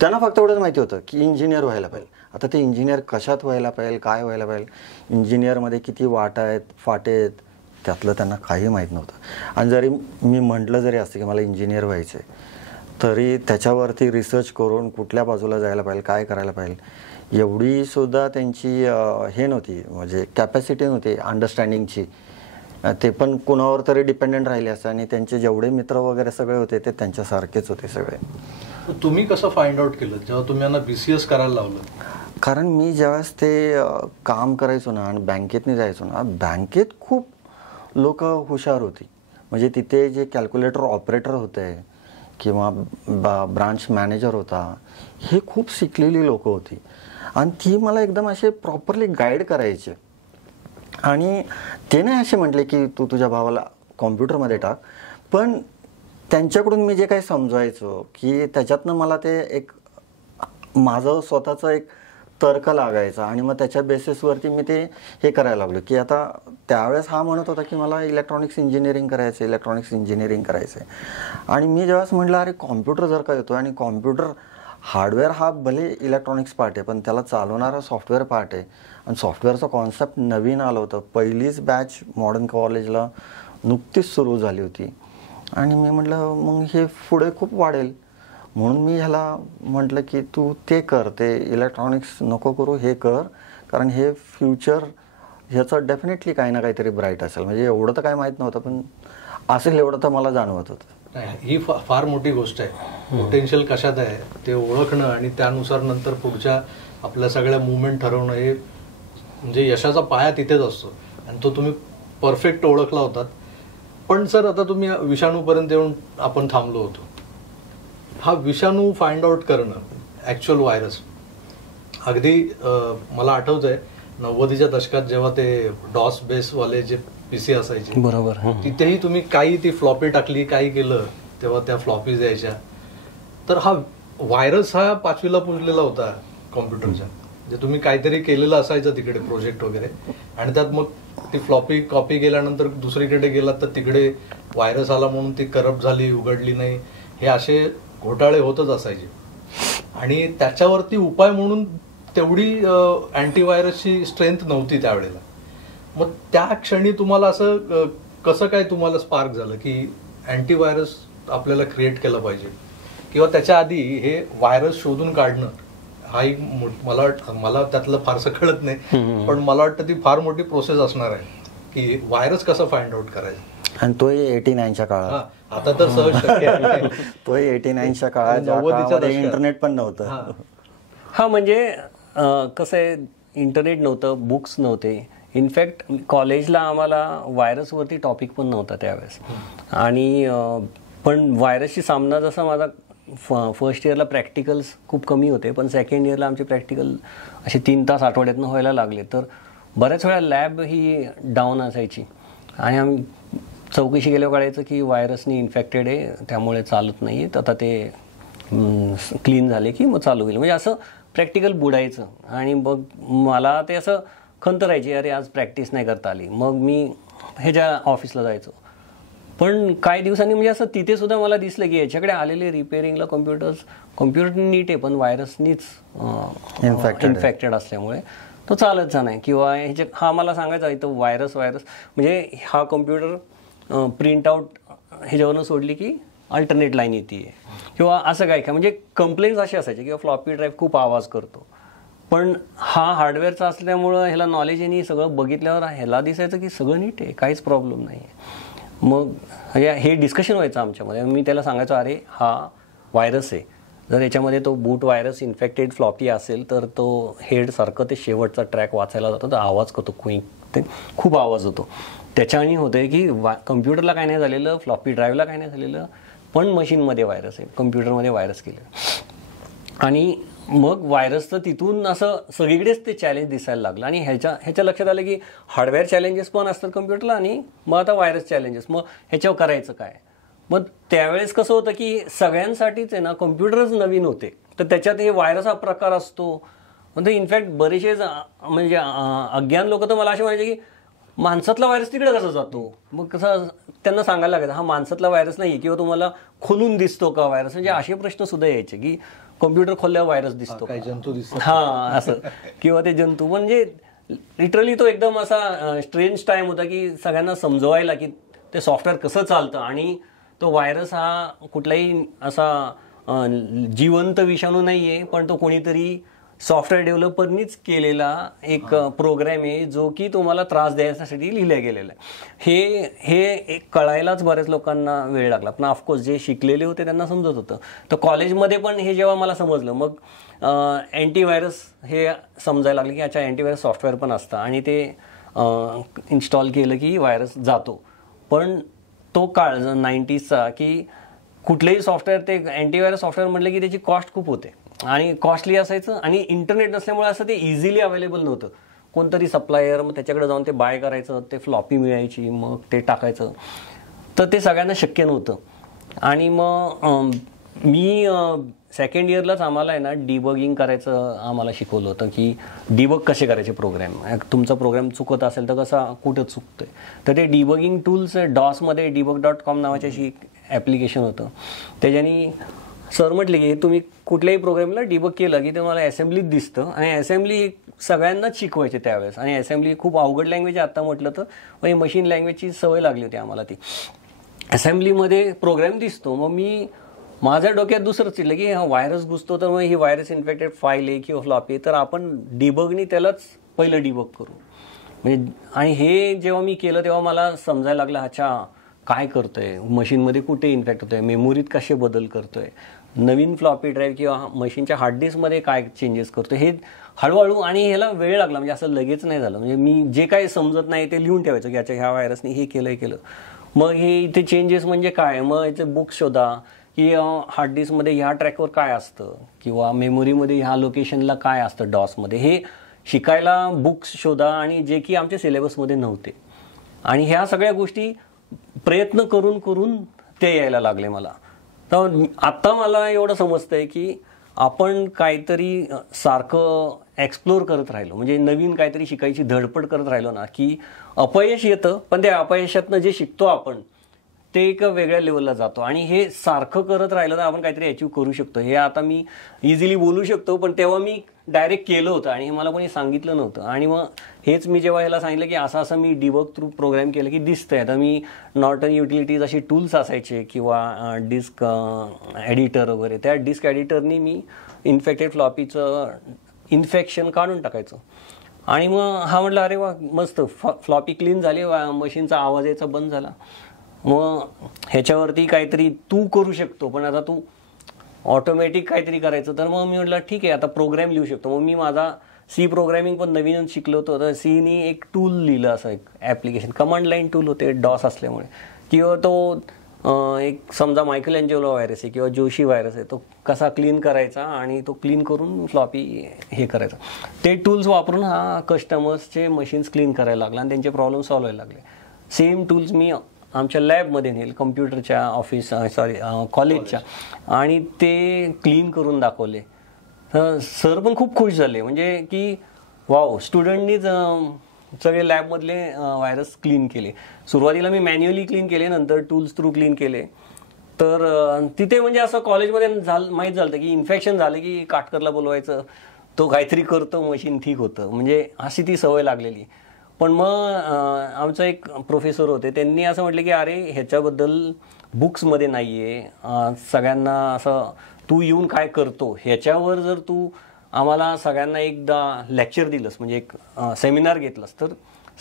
त्यांना फक्त एवढंच माहिती होतं की इंजिनियर व्हायला पाहिजे. आता ते इंजिनियर कशात व्हायला पाहिजे, काय व्हायला पाहिजे, इंजिनियरमध्ये किती वाटा आहेत, फाटे आहेत, त्यातलं त्यांना काही माहीत नव्हतं. आणि जरी मी म्हटलं जरी असतं की मला इंजिनियर व्हायचं आहे, तरी त्याच्यावरती रिसर्च करून कुठल्या बाजूला जायला पाहिजे, काय करायला पाहिजे, एवढी सुद्धा त्यांची हे नव्हती, म्हणजे कॅपॅसिटी नव्हती अंडरस्टँडिंगची. ते पण कुणावर तरी डिपेंडंट राहिले असते. आणि त्यांचे जेवढे मित्र वगैरे सगळे होते ते त्यांच्यासारखेच होते सगळे. तुम्ही कसं फाइंड आउट केलं जेव्हा तुम्ही यांना BCS करायला लावलं? कारण मी ज्यावेळेस ते काम करायचो ना आणि बँकेतनी जायचो ना, बँकेत खूप लोक हुशार होती. म्हणजे तिथे जे कॅल्क्युलेटर ऑपरेटर होते किंवा ब्रांच मॅनेजर होता, हे खूप शिकलेली लोक होती. आणि ती मला एकदम असे प्रॉपरली गाईड करायचे. आणि ते नाही असे म्हटले की तू तुझ्या भावाला कॉम्प्युटरमध्ये टाक, पण त्यांच्याकडून मी जे काही समजायचो की त्याच्यातनं मला ते एक माझं स्वतःचं एक तर्क लागायचा. आणि मग त्याच्या बेसिसवरती मी ते हे करायला लागलो की आता त्यावेळेस हा म्हणत होता की मला इलेक्ट्रॉनिक्स इंजिनिअरिंग करायचं. आणि मी ज्यावेळेस म्हटलं अरे कॉम्प्युटर जर का येतो आणि कॉम्प्युटर हार्डवेअर हा भले इलेक्ट्रॉनिक्स पार्ट आहे, पण त्याला चालवणारा सॉफ्टवेअर पार्ट आहे. आणि सॉफ्टवेअरचं कॉन्सेप्ट नवीन आलं होतं. पहिलीच बॅच मॉडर्न कॉलेजला नुकतीच सुरू झाली होती. आणि मी म्हटलं मग हे पुढे खूप वाढेल, म्हणून मी ह्याला म्हटलं की तू ते कर, ते इलेक्ट्रॉनिक्स नको करू, हे कर, कारण हे फ्युचर ह्याचं डेफिनेटली काही ना काहीतरी ब्राईट असेल. म्हणजे एवढं तर काय माहीत नव्हतं, पण असेल एवढं तर मला जाणवत होतं. ही फार मोठी गोष्ट आहे. पोटेन्शियल कशात आहे ते ओळखणं आणि त्यानुसार नंतर पुढच्या आपल्या सगळ्या मुवमेंट ठरवणं, हे म्हणजे यशाचा पाया तिथेच असतो. आणि तो तुम्ही परफेक्ट ओळखला होतात. पण सर आता तुम्ही विषाणूपर्यंत येऊन आपण थांबलो होतो. हा विषाणू फाइंड आउट करणं, ॲक्च्युअल व्हायरस, अगदी मला आठवतंय 90च्या दशकात जेव्हा ते डॉस बेसवाले जे PC असायचे, बरोबर, तिथेही तुम्ही काही ती फ्लॉपी टाकली, काही केलं, तेव्हा त्या फ्लॉपीज यायच्या. तर हा व्हायरस हा 5वीला पुजलेला होता कॉम्प्युटरच्या. जे तुम्ही काहीतरी केलेलं असायचं तिकडे प्रोजेक्ट वगैरे, आणि त्यात मग ती फ्लॉपी कॉपी केल्यानंतर दुसरीकडे गेला तर तिकडे व्हायरस आला म्हणून ती करप्ट झाली, उघडली नाही, हे असे घोटाळे होतच असायचे. आणि त्याच्यावरती उपाय म्हणून तेवढी अँटीव्हायरसची स्ट्रेंथ नव्हती त्यावेळेला. मग त्या क्षणी तुम्हाला असं कसं काय तुम्हाला स्पार्क झालं की अँटीव्हायरस आपल्याला क्रिएट केलं पाहिजे, किंवा त्याच्या आधी हे व्हायरस शोधून काढणं हा एक मला त्यातलं फारसं कळत नाही, पण मला वाटतं ती फार मोठी प्रोसेस असणार आहे की व्हायरस कसं फाइंड आउट करायचं. आणि तोही 89च्या काळात. आता तर सहज शक्य आहे. तोही 89च्या काळात इंटरनेट पण नव्हतं. हा म्हणजे कसं आहे, इंटरनेट नव्हतं, बुक्स नव्हते. इनफॅक्ट कॉलेजला आम्हाला व्हायरसवरती टॉपिक पण नव्हता त्यावेळेस. आणि पण व्हायरसशी सामना जसा माझा फर्स्ट इयरला प्रॅक्टिकल्स खूप कमी होते, पण सेकंड इयरला आमचे प्रॅक्टिकल असे 3 तास आठवड्यातनं व्हायला लागले. तर बऱ्याच वेळा लॅब ही डाऊन असायची आणि आम्ही चौकशी केल्यावर कळायचं की व्हायरसनी इन्फेक्टेड आहे, त्यामुळे चालत नाही आहे. आता ते क्लीन झाले की मग चालू होईल. म्हणजे असं प्रॅक्टिकल बुडायचं. आणि मग मला ते असं खंत राहायची, अरे आज प्रॅक्टिस नाही करता आली. मग मी ह्याच्या ऑफिसला जायचो. पण काही दिवसांनी म्हणजे असं तिथे सुद्धा मला दिसलं की याच्याकडे आलेले रिपेअरिंगला कॉम्प्युटर नीट आहे, पण व्हायरसनीच इन्फेक्टेड असल्यामुळे तो चालतचा नाही. किंवा हा मला सांगायचा इथं व्हायरस म्हणजे हा कॉम्प्युटर प्रिंट आउट ह्याच्यावरनं सोडली की अल्टरनेट लाईन येते, किंवा असं काय म्हणजे कंप्लेंट्स असे असायचे. किंवा फ्लॉपी ड्राईव्ह खूप आवाज करतो. पण हा हार्डवेअरचा असल्यामुळं ह्याला नॉलेज आहे, सगळं बघितल्यावर ह्याला दिसायचं की सगळं नीट आहे, काहीच प्रॉब्लेम नाही आहे. मग हे डिस्कशन व्हायचं आमच्यामध्ये. मी त्याला सांगायचो, अरे हा व्हायरस आहे, जर याच्यामध्ये तो बूट व्हायरस इन्फेक्टेड फ्लॉपी असेल तर तो हेडसारखं ते शेवटचा ट्रॅक वाचायला जातो, तर आवाज करतो, क्विक, ते खूप आवाज होतो. त्याच्याने होतं की कम्प्युटरला काय नाही झालेलं, फ्लॉपी ड्राईव्हला काय नाही झालेलं, पण मशीनमध्ये व्हायरस आहे, कम्प्युटरमध्ये व्हायरस केलं. आणि मग व्हायरसचं तिथून असं सगळीकडेच ते चॅलेंज दिसायला लागलं. आणि ह्याच्या लक्षात आलं की हार्डवेअर चॅलेंजेस पण असतात कम्प्युटरला, आणि मग आता व्हायरस चॅलेंजेस. मग ह्याच्यावर करायचं काय. मग त्यावेळेस कसं होतं की सगळ्यांसाठीच आहे ना कम्प्युटरच नवीन होते, तर त्याच्यात हे व्हायरस हा प्रकार असतो. म्हणजे इनफॅक्ट बरेचसे म्हणजे अज्ञान लोक तर मला असे म्हणायचे की माणसातला व्हायरस तिकडे कसा जातो. मग कसं त्यांना सांगायला लागायचं, हा माणसातला व्हायरस नाही, किंवा तुम्हाला खोलून दिसतो का व्हायरस. म्हणजे असे प्रश्न सुद्धा यायचे की कम्प्युटर खोलल्यावर व्हायरस दिसतो, काही जंतू दिसतो, हा असं, किंवा ते जंतू. म्हणजे लिटरली तो एकदम असा स्ट्रेंज टाइम होता की सगळ्यांना समजवायला की ते सॉफ्टवेअर कसं चालतं. आणि तो व्हायरस हा कुठलाही असा जिवंत विषाणू नाही आहे, पण तो कोणीतरी सॉफ्टवेअर डेव्हलपरनीच केलेला एक प्रोग्रॅम आहे, जो की तुम्हाला त्रास द्यायसाठी लिहिला गेलेला आहे. हे कळायलाच बऱ्याच लोकांना वेळ लागला. पण ऑफकोर्स जे शिकलेले होते त्यांना समजत होतं. तर कॉलेजमध्ये पण हे जेव्हा मला समजलं, मग अँटीव्हायरस हे समजायला लागलं की अच्छा अँटीव्हायरस सॉफ्टवेअर पण असतं, आणि ते इन्स्टॉल केलं की व्हायरस जातो. पण तो काळ 90sचा की कुठलेही सॉफ्टवेअर, ते अँटीव्हायरस सॉफ्टवेअर म्हटलं की त्याची कॉस्ट खूप होते आणि कॉस्टली असायचं, आणि इंटरनेट नसल्यामुळे असं ते इझिली अवेलेबल नव्हतं. कोणतरी सप्लायर, मग त्याच्याकडे जाऊन ते बाय करायचं, ते फ्लॉपी मिळायची, मग ते टाकायचं. तर ते सगळ्यांना शक्य नव्हतं. आणि मग मी सेकंड इयरलाच आम्हाला आहे ना डिबगिंग करायचं आम्हाला शिकवलं होतं की डिबग कसे करायचे प्रोग्रॅम. तुमचा प्रोग्राम चुकत असेल तर कसा कुठं चुकतोय. तर ते डिबगिंग टूल्स DOSमध्ये debug.com नावाची अशी ॲप्लिकेशन होतं. त्याच्यानी सर म्हटले की तुम्ही कुठल्याही प्रोग्रामला डिबग केलं की तुम्हाला असेंब्लीत दिसतं, आणि असेंब्ली सगळ्यांनाच शिकवायचे त्यावेळेस. आणि असेंब्ली खूप अवघड लँग्वेज आहे आता म्हटलं तर, मग मशीन लँग्वेजची सवय लागली होती आम्हाला. ती असेंब्लीमध्ये प्रोग्राम दिसतो, मग मी माझ्या डोक्यात दुसरंच चिडलं की हा व्हायरस घुसतो, तर मग ही व्हायरस इन्फेक्टेड फाईल आहे किंवा फ्लॉपी आहे, तर आपण डिबगनी त्यालाच पहिलं डिबग करू. म्हणजे आणि हे जेव्हा मी केलं तेव्हा मला समजायला लागलं, अच्छा काय करतोय, मशीनमध्ये कुठे इन्फेक्ट होतोय, मेमोरीत कसे बदल करतोय, नवीन फ्लॉपी ड्राईव्ह किंवा मशीनच्या हार्ड डिस्कमध्ये काय चेंजेस करतोय, हे हळूहळू. आणि ह्याला वेळ लागला, म्हणजे असं लगेच नाही झालं. म्हणजे मी जे काही समजत नाही ते लिहून ठेवायचं की अच्छा ह्या व्हायरसने हे केलं. मग हे इथे चेंजेस म्हणजे काय, मग याचे बुक्स शोधा की हार्ड डिस्कमध्ये ह्या ट्रॅकवर काय असतं, किंवा मेमोरीमध्ये ह्या लोकेशनला काय असतं डॉसमध्ये, हे शिकायला बुक्स शोधा, आणि जे की आमच्या सिलेबसमध्ये नव्हते. आणि ह्या सगळ्या गोष्टी प्रयत्न करून करून ते यायला लागले मला. तर आत्ता मला एवढं समजतंय की आपण काहीतरी सारखं एक्सप्लोर करत राहिलो, म्हणजे नवीन काहीतरी शिकायची धडपड करत राहिलो ना, की अपयश येतं, पण त्या अपयशातनं जे शिकतो आपण ते एक वेगळ्या लेवलला जातो. आणि हे सारखं करत राहिलं तर आपण काहीतरी अचीव्ह करू शकतो. हे आता मी इझिली बोलू शकतो, पण तेव्हा मी डायरेक्ट केलं होतं आणि मला कोणी सांगितलं नव्हतं. आणि मग हेच मी जेव्हा ह्याला सांगितलं की असं मी डिबग थ्रू प्रोग्राम केलं की दिसतंय. आता मी नॉर्टन युटिलिटीज अशी टूल्स असायचे किंवा डिस्क एडिटर वगैरे, त्या डिस्क एडिटरनी मी इन्फेक्टेड फ्लॉपीचं इन्फेक्शन काढून टाकायचं. आणि मग हा म्हटलं अरे वा मस्त, फ्लॉपी क्लीन झाली, मशीनचा आवाज यायचा बंद झाला. मग ह्याच्यावरती काहीतरी तू करू शकतो, पण आता तू ऑटोमॅटिक काहीतरी करायचं. तर मग मी म्हटलं ठीक आहे, आता प्रोग्राम लिहू शकतो. मग मी माझा सी प्रोग्रामिंग पण नवीनच शिकलो होतो. तर सीनी एक टूल लिहिलं, असं एक ॲप्लिकेशन, कमांड लाईन टूल होते डॉस असल्यामुळे. किंवा तो एक समजा मायकल एंजेलो व्हायरस आहे किंवा जोशी व्हायरस आहे, तो कसा क्लीन करायचा आणि तो क्लीन करून फ्लॉपी हे करायचा. ते टूल्स वापरून हा कस्टमर्सचे मशीन्स क्लीन करायला लागला आणि त्यांचे प्रॉब्लेम सॉल्व्ह व्हायला लागले. सेम टूल्स मी आमच्या लॅबमध्ये नेल, कम्प्युटरच्या ऑफिस कॉलेजच्या, आणि ते क्लीन करून दाखवले. सर पण खूप खुश झाले, म्हणजे की वाव, स्टुडंटनीच सगळे लॅबमधले व्हायरस क्लीन केले. सुरुवातीला मी मॅन्युअली क्लीन केले, नंतर टूल्स थ्रू क्लीन केले. तर तिथे म्हणजे असं कॉलेजमध्ये माहीत झालं की इन्फेक्शन झालं की काटकरला बोलवायचं, तो काहीतरी करतो, मशीन ठीक होतं, म्हणजे अशी ती सवय लागलेली. पण मग आमचं एक प्रोफेसर होते, त्यांनी असं म्हटलं की अरे ह्याच्याबद्दल बुक्समध्ये नाही आहे, सगळ्यांना असं तू येऊन काय करतो ह्याच्यावर जर तू आम्हाला सगळ्यांना एकदा लेक्चर दिलंस, म्हणजे एक सेमिनार घेतलंस, तर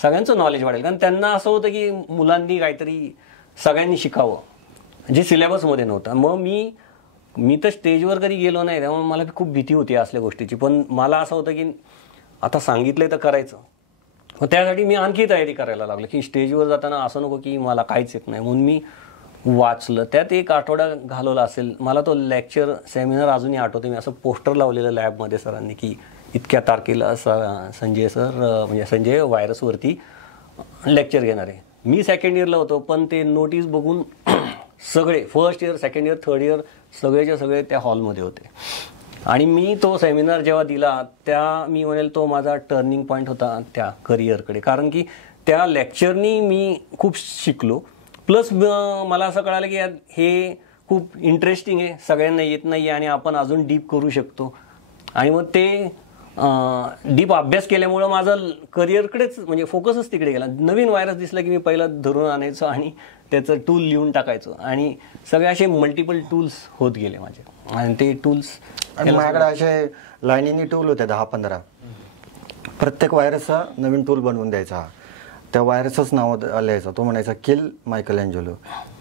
सगळ्यांचं नॉलेज वाढेल. कारण त्यांना असं होतं की मुलांनी काहीतरी सगळ्यांनी शिकावं जे सिलेबसमध्ये नव्हतं. मग मी तर स्टेजवर कधी गेलो नाही, त्यामुळे मला खूप भीती होती असल्या गोष्टीची. पण मला असं होतं की आता सांगितलंय तर करायचं. मग त्यासाठी मी आणखी तयारी करायला लागलो की स्टेजवर जाताना असं नको की मला काहीच येत नाही. म्हणून मी वाचलं, त्यात एक आठवडा घालवला असेल. मला तो लेक्चर सेमिनार अजूनही आठवतो. मी असं पोस्टर लावलेलं लॅबमध्ये सरांनी की इतक्या तारखेला संजय सर, म्हणजे संजय व्हायरसवरती लेक्चर घेणार आहे. मी सेकंड इयरला होतो, पण ते नोटीस बघून सगळे first year, second year, third year सगळेच्या सगळे त्या हॉलमध्ये होते. आणि मी तो सेमिनार जेव्हा दिला, मी म्हणेल तो माझा टर्निंग पॉईंट होता त्या करिअरकडे. कारण की त्या लेक्चरनी मी खूप शिकलो. प्लस मला असं कळालं की हे खूप इंटरेस्टिंग आहे, सगळ्यांना येत नाही आणि आपण अजून डीप करू शकतो. आणि मग ते डीप अभ्यास केल्यामुळं माझं करिअरकडेच म्हणजे फोकसच तिकडे गेला. नवीन व्हायरस दिसला की मी पहिला धरून आणायचो आणि त्याचं टूल लिहून टाकायचो. आणि सगळे असे मल्टिपल टूल्स होत गेले माझे. आणि ते टूल्स, आणि माझ्याकडे असे लाईनीनी टूल होते 10-15. प्रत्येक व्हायरसचा नवीन टूल बनवून द्यायचा. त्या व्हायरसच नाव लिहायचं. तो म्हणायचा किल मायकल एंजेलो,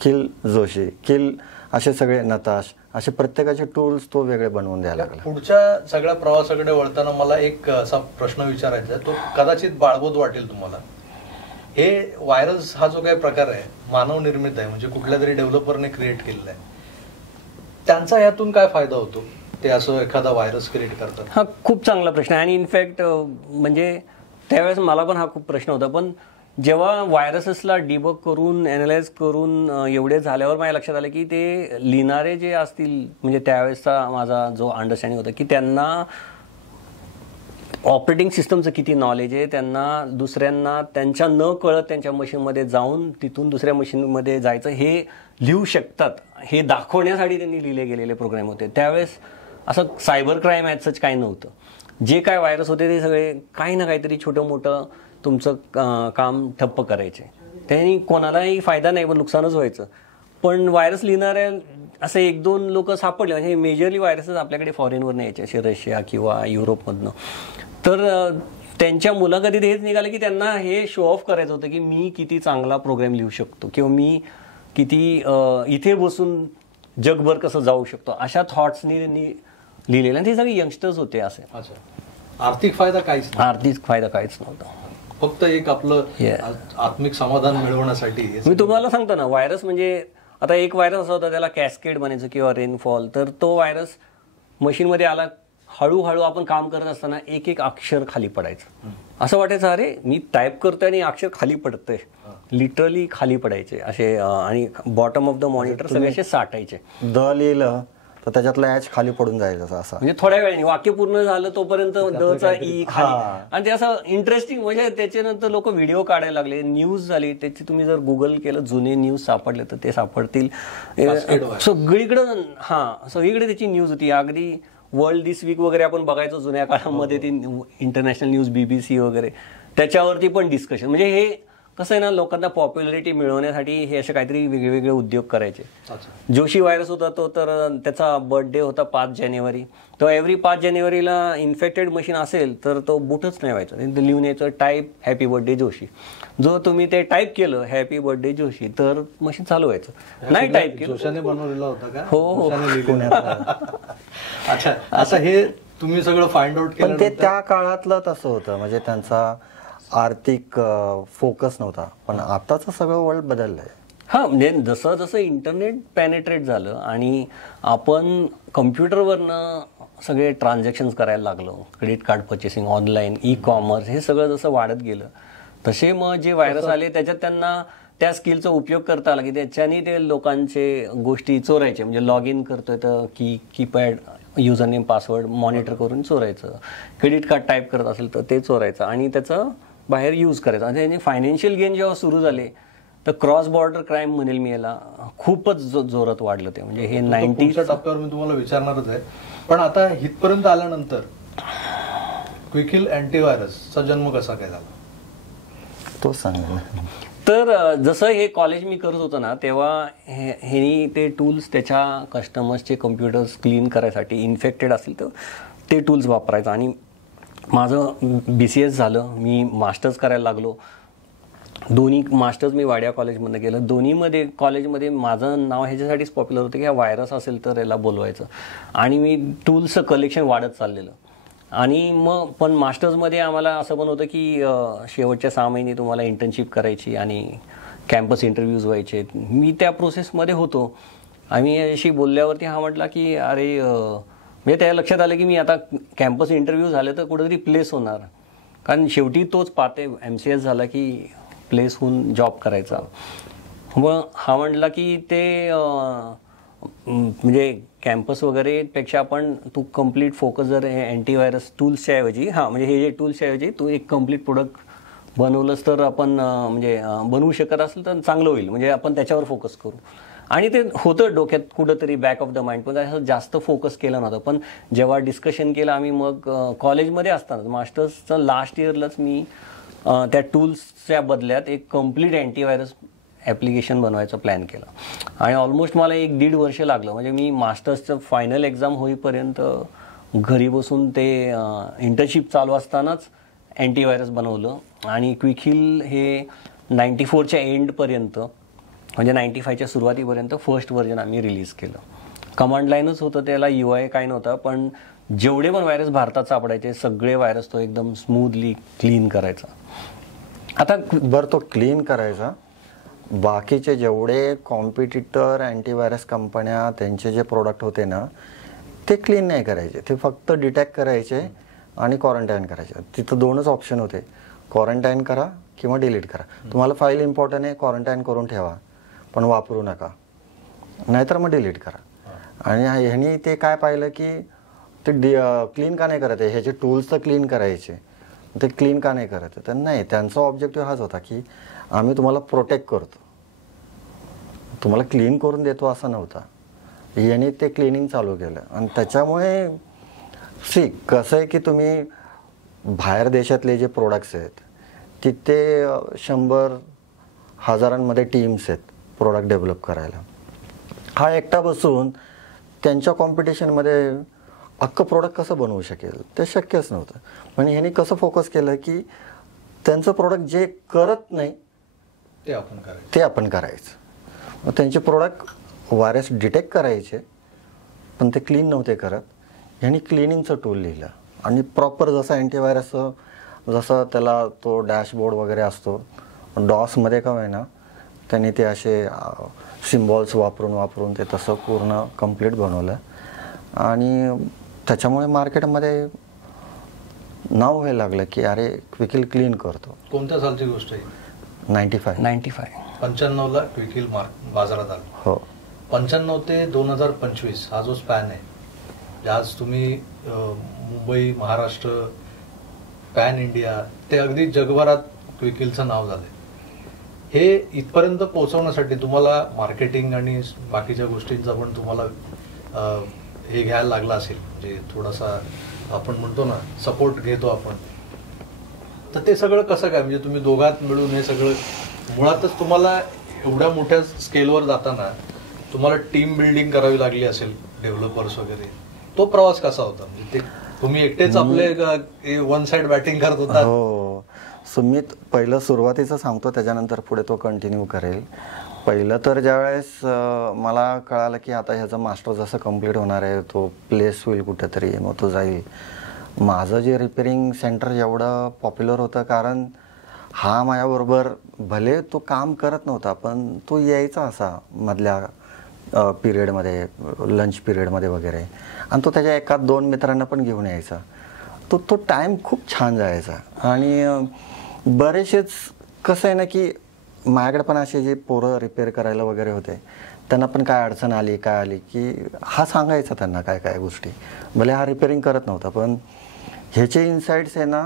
किल जोशी, किल, असे सगळे नताश, असे प्रत्येकाचे टूल्स तो वेगळे बनवून द्यायला लागला. पुढच्या सगळ्या प्रवासाकडे वळताना मला एक असा प्रश्न विचारायचा आहे, तो कदाचित बाळगोत वाटेल तुम्हाला. हे व्हायरस हा जो काही प्रकार आहे मानव निर्मित आहे, म्हणजे कुठल्या तरी डेव्हलपरने क्रिएट केलेला आहे. त्यांचा यातून काय फायदा होतो, ते असं एखादा व्हायरस क्रिएट करतात? हा खूप चांगला प्रश्न आहे. आणि इनफॅक्ट म्हणजे त्यावेळेस मला पण हा खूप प्रश्न होता. पण जेव्हा व्हायरसेसला डिबग करून, ॲनालाइज करून एवढे झाल्यावर माझ्या लक्षात आलं की ते लिहिणारे जे असतील, म्हणजे त्यावेळेसचा माझा जो अंडरस्टँडिंग होता की त्यांना ऑपरेटिंग सिस्टमचं किती नॉलेज आहे, त्यांना दुसऱ्यांना त्यांच्या न कळत त्यांच्या मशीनमध्ये जाऊन तिथून दुसऱ्या मशीनमध्ये जायचं हे लिहू शकतात, हे दाखवण्यासाठी त्यांनी लिहिले गेलेले प्रोग्राम होते. त्यावेळेस असं सायबर क्राईम ॲज काही नव्हतं. जे काय व्हायरस होते ते सगळे काही ना काहीतरी छोटं मोठं तुमचं काम ठप्प करायचे. त्यांनी कोणालाही फायदा नाही, पण नुकसानच व्हायचं. पण व्हायरस लिहिणाऱ्या असे 1-2 लोक सापडले, म्हणजे मेजरली व्हायरसेस आपल्याकडे फॉरेनवरून यायचे, असे रशिया किंवा युरोपमधनं. तर त्यांच्या मुलाखतीत हेच निघालं की त्यांना हे शो ऑफ करायचं होतं की मी किती चांगला प्रोग्राम लिहू शकतो किंवा मी किती इथे बसून जगभर कसं जाऊ शकतो, अशा थॉट्सनी त्यांनी लिहिलेलं. आणि ते सगळे यंगस्टर्स होते असे. आर्थिक फायदा काहीच नाही. आर्थिक फायदा काहीच नव्हता, फक्त एक आपलं आत्मिक समाधान मिळवण्यासाठी. मी तुम्हाला सांगतो ना, व्हायरस म्हणजे आता एक व्हायरस असा होता त्याला कॅस्केड म्हणायचं किंवा रेनफॉल. तर तो व्हायरस मशीनमध्ये आला, हळूहळू आपण काम करत असताना एक एक अक्षर खाली पडायचं. असं वाटायचं अरे मी टाईप करतोय आणि अक्षर खाली पडतंय, लिटरली खाली पडायचे असे. आणि बॉटम ऑफ द मॉनिटर सगळे असे साठायचे. द लिहिलं तर त्याच्यातला ॲच खाली पडून जायचं असं. म्हणजे थोड्या वेळाने वाक्य पूर्ण झालं तोपर्यंत दचा ई खाली. आणि ते असं इंटरेस्टिंग, म्हणजे त्याच्यानंतर लोक व्हिडिओ काढायला लागले, न्यूज झाली त्याची. तुम्ही जर गुगल केलं जुने न्यूज सापडले तर ते सापडतील सगळीकडं. सगळीकडे त्याची न्यूज होती. अगदी वर्ल्ड दिस वीक वगैरे आपण बघायचो जुन्या काळामध्ये, ती इंटरनॅशनल न्यूज BBC वगैरे, त्याच्यावरती पण डिस्कशन. म्हणजे हे कसं आहे ना, लोकांना पॉप्युलरिटी मिळवण्यासाठी हे असे काहीतरी वेगवेगळे उद्योग करायचे. जोशी व्हायरस होता तो, तर त्याचा बर्थडे होता 5 जानेवारी. तो एव्हरी 5 जानेवारीला इन्फेक्टेड मशीन असेल तर तो बुटच नाही व्हायचा, लिहून यायचं टाईप हॅपी बर्थडे जोशी. जो तुम्ही ते टाईप केलं हॅपी बर्थडे जोशी तर मशीन चालू व्हायचं. नाही टाईप केलं, जोशाने बनवलेला होता का? हो. अच्छा, असं हे तुम्ही सगळं फाइंड आउट केलं. पण ते त्या काळातलं तसं होतं, म्हणजे त्यांचा आर्थिक फोकस नव्हता. पण आताचं सगळं वर्ल्ड बदललंय. हा, म्हणजे जसं जसं इंटरनेट पेनेट्रेट झालं आणि आपण कम्प्युटरवरनं सगळे ट्रान्झॅक्शन्स करायला लागलो, credit card purchasing, online, e-commerce, हे सगळं जसं वाढत गेलं तसे मग जे व्हायरस आले त्याच्यात त्यांना त्या स्किलचा उपयोग करता आला की त्याच्याने ते लोकांचे गोष्टी चोरायचे. म्हणजे लॉग इन करतोय तर keypad user name password monitor करून चोरायचं, क्रेडिट कार्ड टाईप करत असेल तर ते चोरायचं आणि त्याचं बाहेर यूज करायचं. आणि त्यांचे फायनान्शियल गेन जेव्हा सुरू झाले तर क्रॉस बॉर्डर क्राईम म्हणेल मी याला, खूपच जोरात वाढलं ते. म्हणजे हे 90च्या टप्प्यावर मी तुम्हाला विचारणारच आहे. पण आता इथपर्यंत आल्यानंतर क्विकिल अँटीव्हायरसचा जन्म कसा काय झाला तो सांगा. तर जसं हे कॉलेज मी करत होतो ना तेव्हा ह्यांनी ते टूल्स त्याच्या कस्टमर्सचे कम्प्युटर्स क्लीन करायसाठी, इन्फेक्टेड असेल तर ते टूल्स वापरायचं. आणि माझं BCS झालं, मी मास्टर्स करायला लागलो. दोन्ही मास्टर्स मी वाडिया कॉलेजमधनं केलं. दोन्हीमध्ये कॉलेजमध्ये माझं नाव ह्याच्यासाठीच पॉप्युलर होतं की हा व्हायरस असेल तर याला बोलवायचं. आणि मी टूल्सचं कलेक्शन वाढत चाललेलं. आणि मग पण मास्टर्समध्ये आम्हाला असं पण होतं की शेवटच्या 6 महिने तुम्हाला इंटर्नशिप करायची आणि कॅम्पस इंटरव्ह्यूज व्हायचे. मी त्या प्रोसेसमध्ये होतो. आम्ही याशी बोलल्यावरती हा म्हटला की अरे, म्हणजे त्या लक्षात आलं की मी आता कॅम्पस इंटरव्ह्यू झाले तर कुठेतरी प्लेस होणार, कारण शेवटी तोच पाहते MCS झाला की प्लेस होऊन जॉब करायचा. मग हा म्हटला की ते म्हणजे कॅम्पस वगैरे पेक्षा आपण तू कम्प्लीट फोकस जर अँटीव्हायरस टूल्सच्या ऐवजी, म्हणजे हे जे टूल्सच्या ऐवजी तू एक कम्प्लीट प्रोडक्ट बनवलंस तर आपण म्हणजे बनवू शकत असेल तर चांगलं होईल, म्हणजे आपण त्याच्यावर फोकस करू. आणि ते होतं डोक्यात कुठंतरी बॅक ऑफ द माइंड, पण असं जास्त फोकस केलं नव्हतं. पण जेव्हा डिस्कशन केलं आम्ही मग कॉलेजमध्ये असताना मास्टर्सचं लास्ट इयरलाच मी त्या टूल्सच्या बदल्यात एक कम्प्लीट अँटीव्हायरस ॲप्लिकेशन बनवायचा प्लॅन केला. आणि ऑलमोस्ट मला 1-1.5 वर्ष लागलं. म्हणजे मी मास्टर्सचं फायनल एक्झाम होईपर्यंत घरी बसून ते इंटर्नशिप चालू असतानाच अँटीव्हायरस बनवलं. आणि क्विकिल हे 94च्या एंडपर्यंत, म्हणजे 95च्या सुरुवातीपर्यंत फर्स्ट व्हर्जन आम्ही रिलीज केलं. कमांड लाईनच होतं, त्याला UI काय नव्हता. पण जेवढे पण व्हायरस भारतात सापडायचे सगळे व्हायरस तो एकदम स्मूथली क्लीन करायचा. आता बरं, तो क्लीन करायचा, बाकीचे जेवढे कॉम्पिटिटर अँटीव्हायरस कंपन्या त्यांचे जे प्रोडक्ट होते ना ते क्लीन नाही करायचे, ते फक्त डिटेक्ट करायचे आणि क्वारंटाईन करायचे. तिथं 2च ऑप्शन होते, क्वारंटाईन करा किंवा डिलीट करा. तुम्हाला फाईल इम्पॉर्टंट आहे, क्वारंटाईन करून ठेवा पण वापरू नका, नाहीतर मग डिलीट करा. आणि ह्यांनी ते काय पाहिलं की ते क्लीन का नाही करत आहे, ह्याचे टूल्स तर क्लीन करायचे, ते क्लीन का नाही करत आहे. तर नाही, त्यांचा ऑब्जेक्टिव्ह हाच होता की आम्ही तुम्हाला प्रोटेक्ट करतो, तुम्हाला क्लीन करून देतो असं नव्हतं. यांनी ते क्लिनिंग चालू केलं. आणि त्याच्यामुळे कसं आहे की तुम्ही बाहेर देशातले जे प्रोडक्ट्स आहेत तिथे 100,000 टीम्स आहेत प्रोडक्ट डेव्हलप करायला. हा एकटा बसून त्यांच्या कॉम्पिटिशनमध्ये अख्खं प्रोडक्ट कसं बनवू शकेल, ते शक्यच नव्हतं. म्हणजे ह्यांनी कसं फोकस केलं की त्यांचं प्रोडक्ट जे करत नाही ते आपण करायचं. मग त्यांचे प्रोडक्ट व्हायरस डिटेक्ट करायचे पण ते क्लीन नव्हते करत. ह्यांनी क्लिनिंगचं टूल लिहिलं आणि प्रॉपर जसं अँटीव्हायरसचं जसं त्याला तो डॅशबोर्ड वगैरे असतो डॉसमध्ये का होईना त्यांनी ते असे सिम्बॉल्स वापरून ते तसं पूर्ण कंप्लीट बनवलं. आणि त्याच्यामुळे मार्केटमध्ये नाव व्हायला लागलं की अरे क्विकिल क्लीन करतो. कोणत्या सालची गोष्ट आहे? 95ला क्विकिल बाजारात आलं. हो, 95 ते 2025 हा जो स्पॅन आहे, आज तुम्ही मुंबई, महाराष्ट्र, पॅन इंडिया, ते अगदी जगभरात क्विकिलचं नाव झालंय. हे इथपर्यंत पोहोचवण्यासाठी तुम्हाला मार्केटिंग आणि बाकीच्या गोष्टींचा पण तुम्हाला हे घ्यायला लागला असेल, म्हणजे थोडासा आपण म्हणतो ना सपोर्ट घेतो आपण, तर ते सगळं कसं काय, म्हणजे तुम्ही दोघात मिळून हे सगळं, मुळातच तुम्हाला एवढ्या मोठ्या स्केलवर जाताना तुम्हाला टीम बिल्डिंग करावी लागली असेल, डेव्हलपर्स वगैरे, तो प्रवास कसा होता? म्हणजे ते तुम्ही एकटेच आपले वन साइड बॅटिंग करत होता? हो, सुमित पहिलं सुरुवातीचं सांगतो, त्याच्यानंतर पुढे तो कंटिन्यू करेल. पहिलं तर ज्यावेळेस मला कळालं की आता ह्याचं मास्टर जसं कम्प्लीट होणार आहे, तो प्लेस होईल कुठेतरी, मग तो जाईल. माझं जे रिपेरिंग सेंटर एवढं पॉप्युलर होतं कारण हा माझ्याबरोबर भले तो काम करत नव्हता पण तो यायचा असा मधल्या पिरियडमध्ये, लंच पिरियडमध्ये वगैरे, आणि तो त्याच्या एका दोन मित्रांना पण घेऊन यायचा. तो टाईम खूप छान जायचा. आणि बरेचसेच कसं आहे ना की माझ्याकडे पण असे जे पोरं रिपेअर करायला वगैरे होते, त्यांना पण काय अडचण आली काय आली की हा सांगायचा त्यांना काय काय गोष्टी. भले हा रिपेअरिंग करत नव्हता पण ह्याचे इन्साइट्स आहे ना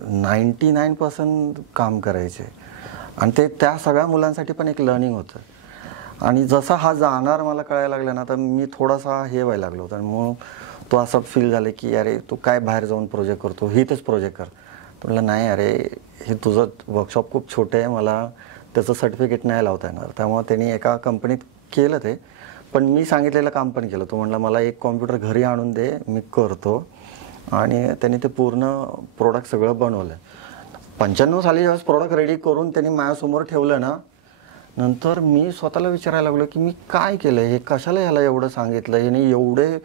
99% काम करायचे, आणि ते त्या सगळ्या मुलांसाठी पण एक लर्निंग होतं. आणि जसा हा जाणार मला कळायला लागला ना, तर मी थोडासा हे व्हायला लागलो होतं. आणि मग तो असं फील झालं की अरे तू काय बाहेर जाऊन प्रोजेक्ट करतो, ही तेच प्रोजेक्ट कर. तर म्हटलं नाही अरे, हे तुझं वर्कशॉप खूप छोटं आहे, मला त्याचं सर्टिफिकेट नाही लावता येणार. त्यामुळे त्यांनी एका कंपनीत केलं ते, पण मी सांगितलेलं काम पण केलं. तो म्हटलं मला एक कॉम्प्युटर घरी आणून दे, मी करतो. आणि त्यांनी ते पूर्ण प्रोडक्ट सगळं बनवलं. 95 साली ज्यावेळेस प्रोडक्ट रेडी करून त्यांनी माझ्यासमोर ठेवलं ना, नंतर मी स्वतःला विचारायला लागलो की मी काय केलं, हे कशाला ह्याला एवढं सांगितलं, याने एवढे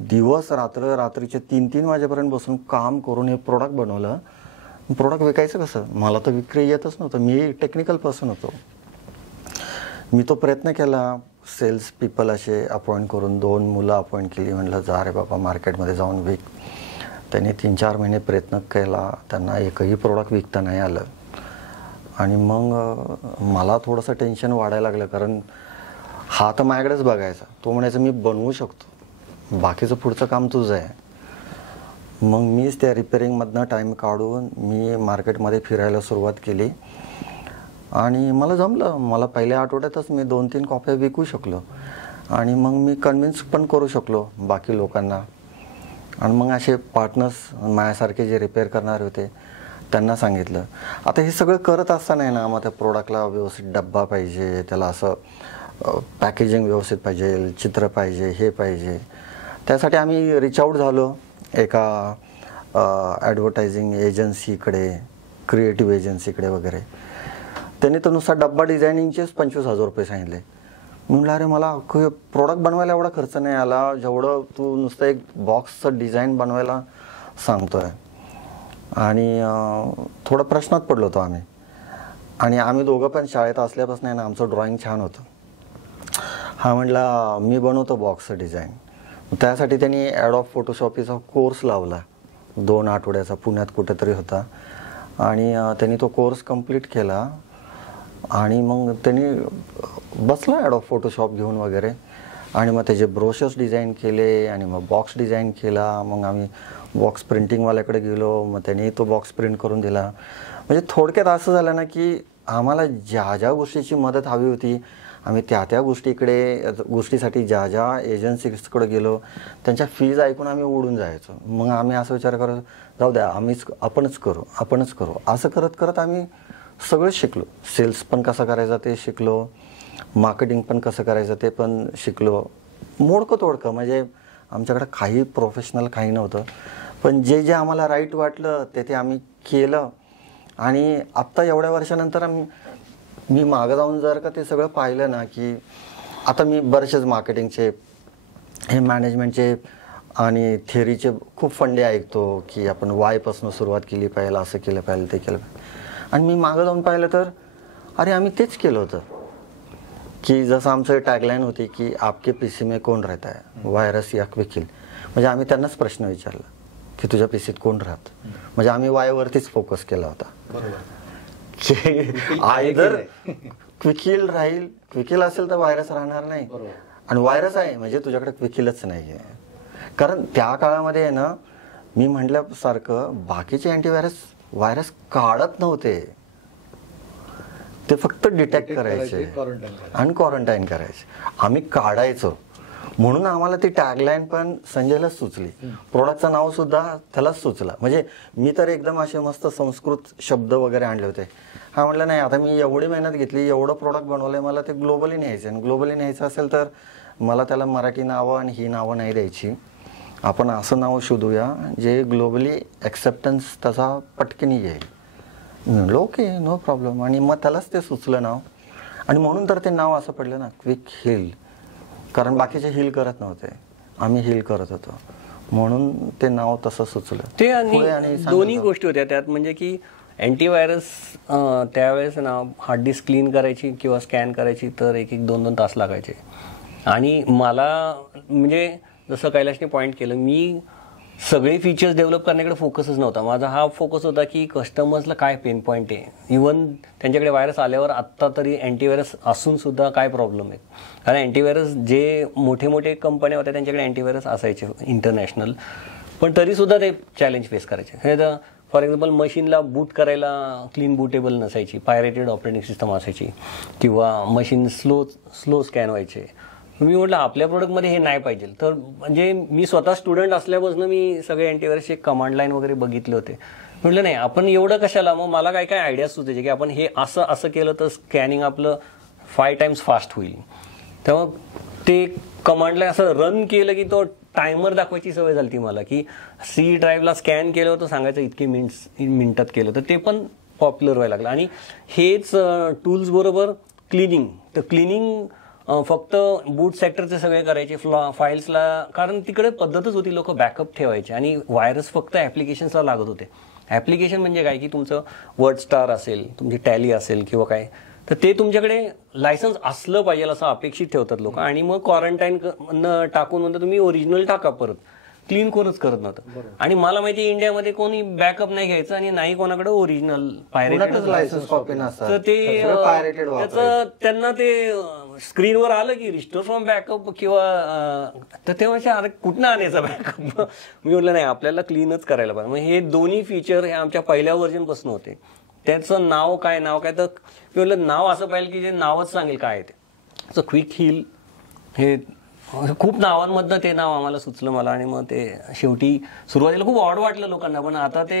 दिवस रात्रीचे 3-3 वाजेपर्यंत बसून काम करून हे प्रोडक्ट बनवलं. प्रोडक्ट विकायचं कसं, मला तर विक्री येतच नव्हतं, मी टेक्निकल पर्सन होतो. मी तो प्रयत्न केला, सेल्स पीपल असे अपॉइंट करून 2 मुलं अपॉइंट केली. म्हटलं जा रे बाबा मार्केटमध्ये जाऊन विक. त्यांनी 3-4 महिने प्रयत्न केला, त्यांना एकही प्रोडक्ट विकता नाही आलं. आणि मग मला थोडंसं टेन्शन वाढायला लागलं, कारण हा तर माझ्याकडेच बघायचा. तो म्हणायचा मी बनवू शकतो, बाकीचं पुढचं काम तुझं आहे. मग मीच त्या रिपेरिंगमधनं टाईम काढून मी मार्केटमध्ये फिरायला सुरुवात केली. आणि मला जमलं, मला पहिल्या आठवड्यातच मी 2-3 कॉप्या विकू शकलो. आणि मग मी कन्व्हिन्स पण करू शकलो बाकी लोकांना. आणि मग असे पार्टनर्स माझ्यासारखे जे रिपेअर करणारे होते त्यांना सांगितलं. आता हे सगळं करत असताना आहे ना, मग त्या प्रोडक्टला व्यवस्थित डब्बा पाहिजे, त्याला असं पॅकेजिंग व्यवस्थित पाहिजे, चित्र पाहिजे, हे पाहिजे. त्यासाठी आम्ही रिच आऊट झालो एका ॲडव्हर्टायझिंग एजन्सीकडे, क्रिएटिव्ह एजन्सीकडे वगैरे. त्यांनी तर नुसता डब्बा डिझायनिंगचेच 25,000 रुपये सांगितले. म्हणलं अरे मला प्रोडक्ट बनवायला एवढा खर्च नाही आला जेवढं तू नुसतं एक बॉक्सचं डिझाईन बनवायला सांगतोय. आणि थोडं प्रश्नात पडलो होतो आम्ही. आणि आम्ही दोघं पण शाळेत असल्यापासून आहे ना आमचं ड्रॉइंग छान होतं. हा म्हटला मी बनवतो बॉक्सचं डिझाईन. त्यासाठी त्यांनी ॲडोब फोटोशॉपीचा कोर्स लावला 2 आठवड्याचा, पुण्यात कुठेतरी होता. आणि त्यांनी तो कोर्स कंप्लीट केला. आणि मग त्यांनी बसला ॲडोब फोटोशॉप घेऊन वगैरे. आणि मग त्याचे ब्रोशर्स डिझाईन केले आणि मग बॉक्स डिझाईन केला. मग आम्ही बॉक्स प्रिंटिंगवाल्याकडे गेलो, मग त्यांनी तो बॉक्स प्रिंट करून दिला. म्हणजे थोडक्यात असं झालं ना की आम्हाला ज्या ज्या गोष्टीची मदत हवी होती आम्ही त्या गोष्टीसाठी ज्या एजन्सीजकडे गेलो त्यांच्या फीज ऐकून आम्ही उडून जायचो. मग आम्ही असं विचार करत जाऊ द्या आपणच करू. असं करत करत आम्ही सगळं शिकलो. सेल्स पण कसं करायचं ते शिकलो, मार्केटिंग पण कसं करायचं ते पण शिकलो. मोडकं तोडकं, म्हणजे आमच्याकडे काही प्रोफेशनल काही नव्हतं, पण जे आम्हाला राईट वाटलं ते आम्ही केलं. आणि आत्ता एवढ्या वर्षानंतर मी मागं जाऊन जर का ते सगळं पाहिलं ना की आता मी बरेचसेच मार्केटिंगचे, हे मॅनेजमेंटचे आणि थिअरीचे खूप फंडे ऐकतो की आपण वायपासून सुरुवात केली पाहिजे, असं केलं पाहिजे, ते केलं पाहिजे. आणि मी मागं जाऊन पाहिलं तर अरे आम्ही तेच केलं होतं की जसं आमचं टॅगलाईन होती की आपके पीसी में कोण राहत आहे, व्हायरस या क्विकिल. म्हणजे आम्ही त्यांनाच प्रश्न विचारला की तुझ्या पीसीत कोण राहतं. म्हणजे आम्ही वायवरतीच फोकस केला होता की आयदर क्विकिल राहील, क्विकिल असेल तर व्हायरस राहणार नाही, आणि व्हायरस आहे म्हणजे तुझ्याकडे क्विकिलच नाही आहे. कारण त्या काळामध्ये आहे ना, मी म्हटल्यासारखं बाकीचे व्हायरस काढत नव्हते, ते फक्त डिटेक्ट करायचे आणि क्वारंटाईन करायचे. आम्ही काढायचो. म्हणून आम्हाला ती टॅगलाईन पण संजयलाच सुचली, प्रोडक्टचं नाव सुद्धा त्यालाच सुचलं. म्हणजे मी तर एकदम असे मस्त संस्कृत शब्द वगैरे आणले होते. हा म्हटलं नाही, आता मी एवढी मेहनत घेतली, एवढं प्रोडक्ट बनवलंय, मला ते ग्लोबली न्यायचं आणि ग्लोबली न्यायचं असेल तर मला त्याला मराठी नावं आणि ही नावं नाही द्यायची. आपण असं नाव शोधूया जे ग्लोबली ॲक्सेप्टन्स त्याचा पटकन येईल. म्हणलं ओके, नो प्रॉब्लेम. आणि मग त्यालाच ते सुचलं नाव, आणि म्हणून तर ते नाव असं पडलं ना, क्विक हिल. कारण बाकीचे हिल करत नव्हते, आम्ही हिल करत होतो, म्हणून ते नाव तसं सुचलं ते. आणि दोन्ही गोष्टी होत्या त्यात, म्हणजे की अँटीव्हायरस त्यावेळेस ना हार्ड डिस्क क्लीन करायची किंवा स्कॅन करायची तर 1-2 तास लागायचे. आणि मला म्हणजे जसं कैलाशने पॉईंट केलं, मी सगळे फीचर्स डेव्हलप करण्याकडे फोकसच नव्हता. माझा हा फोकस होता की कस्टमर्सला काय पेन पॉईंट आहे, इव्हन त्यांच्याकडे व्हायरस आल्यावर आत्ता तरी अँटीव्हायरस असून सुद्धा काय प्रॉब्लेम आहे. कारण अँटीव्हायरस जे मोठे मोठे कंपन्या होत्या त्यांच्याकडे अँटीव्हायरस असायचे इंटरनॅशनल, पण तरीसुद्धा ते चॅलेंज फेस करायचे. फॉर एक्झाम्पल मशीनला बूट करायला क्लीन बूटेबल नसायची, पायरेटेड ऑपरेटिंग सिस्टम असायची, किंवा मशीन स्लो स्कॅन व्हायचे. मी म्हटलं आपल्या प्रोडक्टमध्ये हे नाही पाहिजे. तर म्हणजे मी स्वतः स्टुडंट असल्यापासून मी सगळे अँटीव्हायरसचे कमांड लाईन वगैरे बघितले होते. म्हटलं नाही, आपण एवढं कशाला. मग मला काय काय आयडियाज सुचायचे की आपण हे असं केलं तर स्कॅनिंग आपलं 5 टाइम्स फास्ट होईल. तेव्हा ते कमांड लाईन असं रन केलं की तो टायमर दाखवायची सवय झाली ती मला, की सी ड्राईव्हला स्कॅन केलं होतं सांगायचं इतके मिनिटात केलं. तर ते पण पॉप्युलर व्हायला लागलं. आणि हेच टूल्स बरोबर क्लिनिंग. तर क्लिनिंग फक्त बूट सेक्टरचे सगळे करायचे फाईल्सला, कारण तिकडे पद्धतच होती, लोक बॅकअप ठेवायचे. आणि व्हायरस फक्त ॲप्लिकेशन्सला लागत होते. ॲप्लिकेशन म्हणजे काय की तुमचं वर्ड स्टार असेल, तुमची टॅली असेल किंवा काय, तर ते तुमच्याकडे लायसन्स असलं पाहिजे असं अपेक्षित ठेवतात लोक. आणि मग क्वारंटाईन टाकून म्हणतात तुम्ही ओरिजिनल टाका, परत क्लीन कोणच करत नव्हतं. आणि मला माहिती इंडियामध्ये कोणी बॅकअप नाही घ्यायचं आणि नाही कोणाकडे ओरिजिनल पायरेटेड लायसन्स कॉपी नसतात. तर ते त्याचं त्यांना ते स्क्रीनवर आलं की रिस्टोर फ्रॉम बॅकअप किंवा, तर तेव्हा अरे कुठनं आणायचा बॅकअप. मी म्हटलं नाही, आपल्याला क्लीनच करायला पाहिजे. मग हे दोन्ही फीचर हे आमच्या पहिल्या व्हर्जन पासून होते. त्याचं नाव काय तर मी म्हटलं नाव असं पाहिजे की जे नावच सांगेल काय आहे ते. क्विक हिल हे खूप नावांमधनं ते नाव आम्हाला सुचलं मला. आणि मग ते शेवटी सुरुवातीला खूप ऑड वाटलं लोकांना, पण आता ते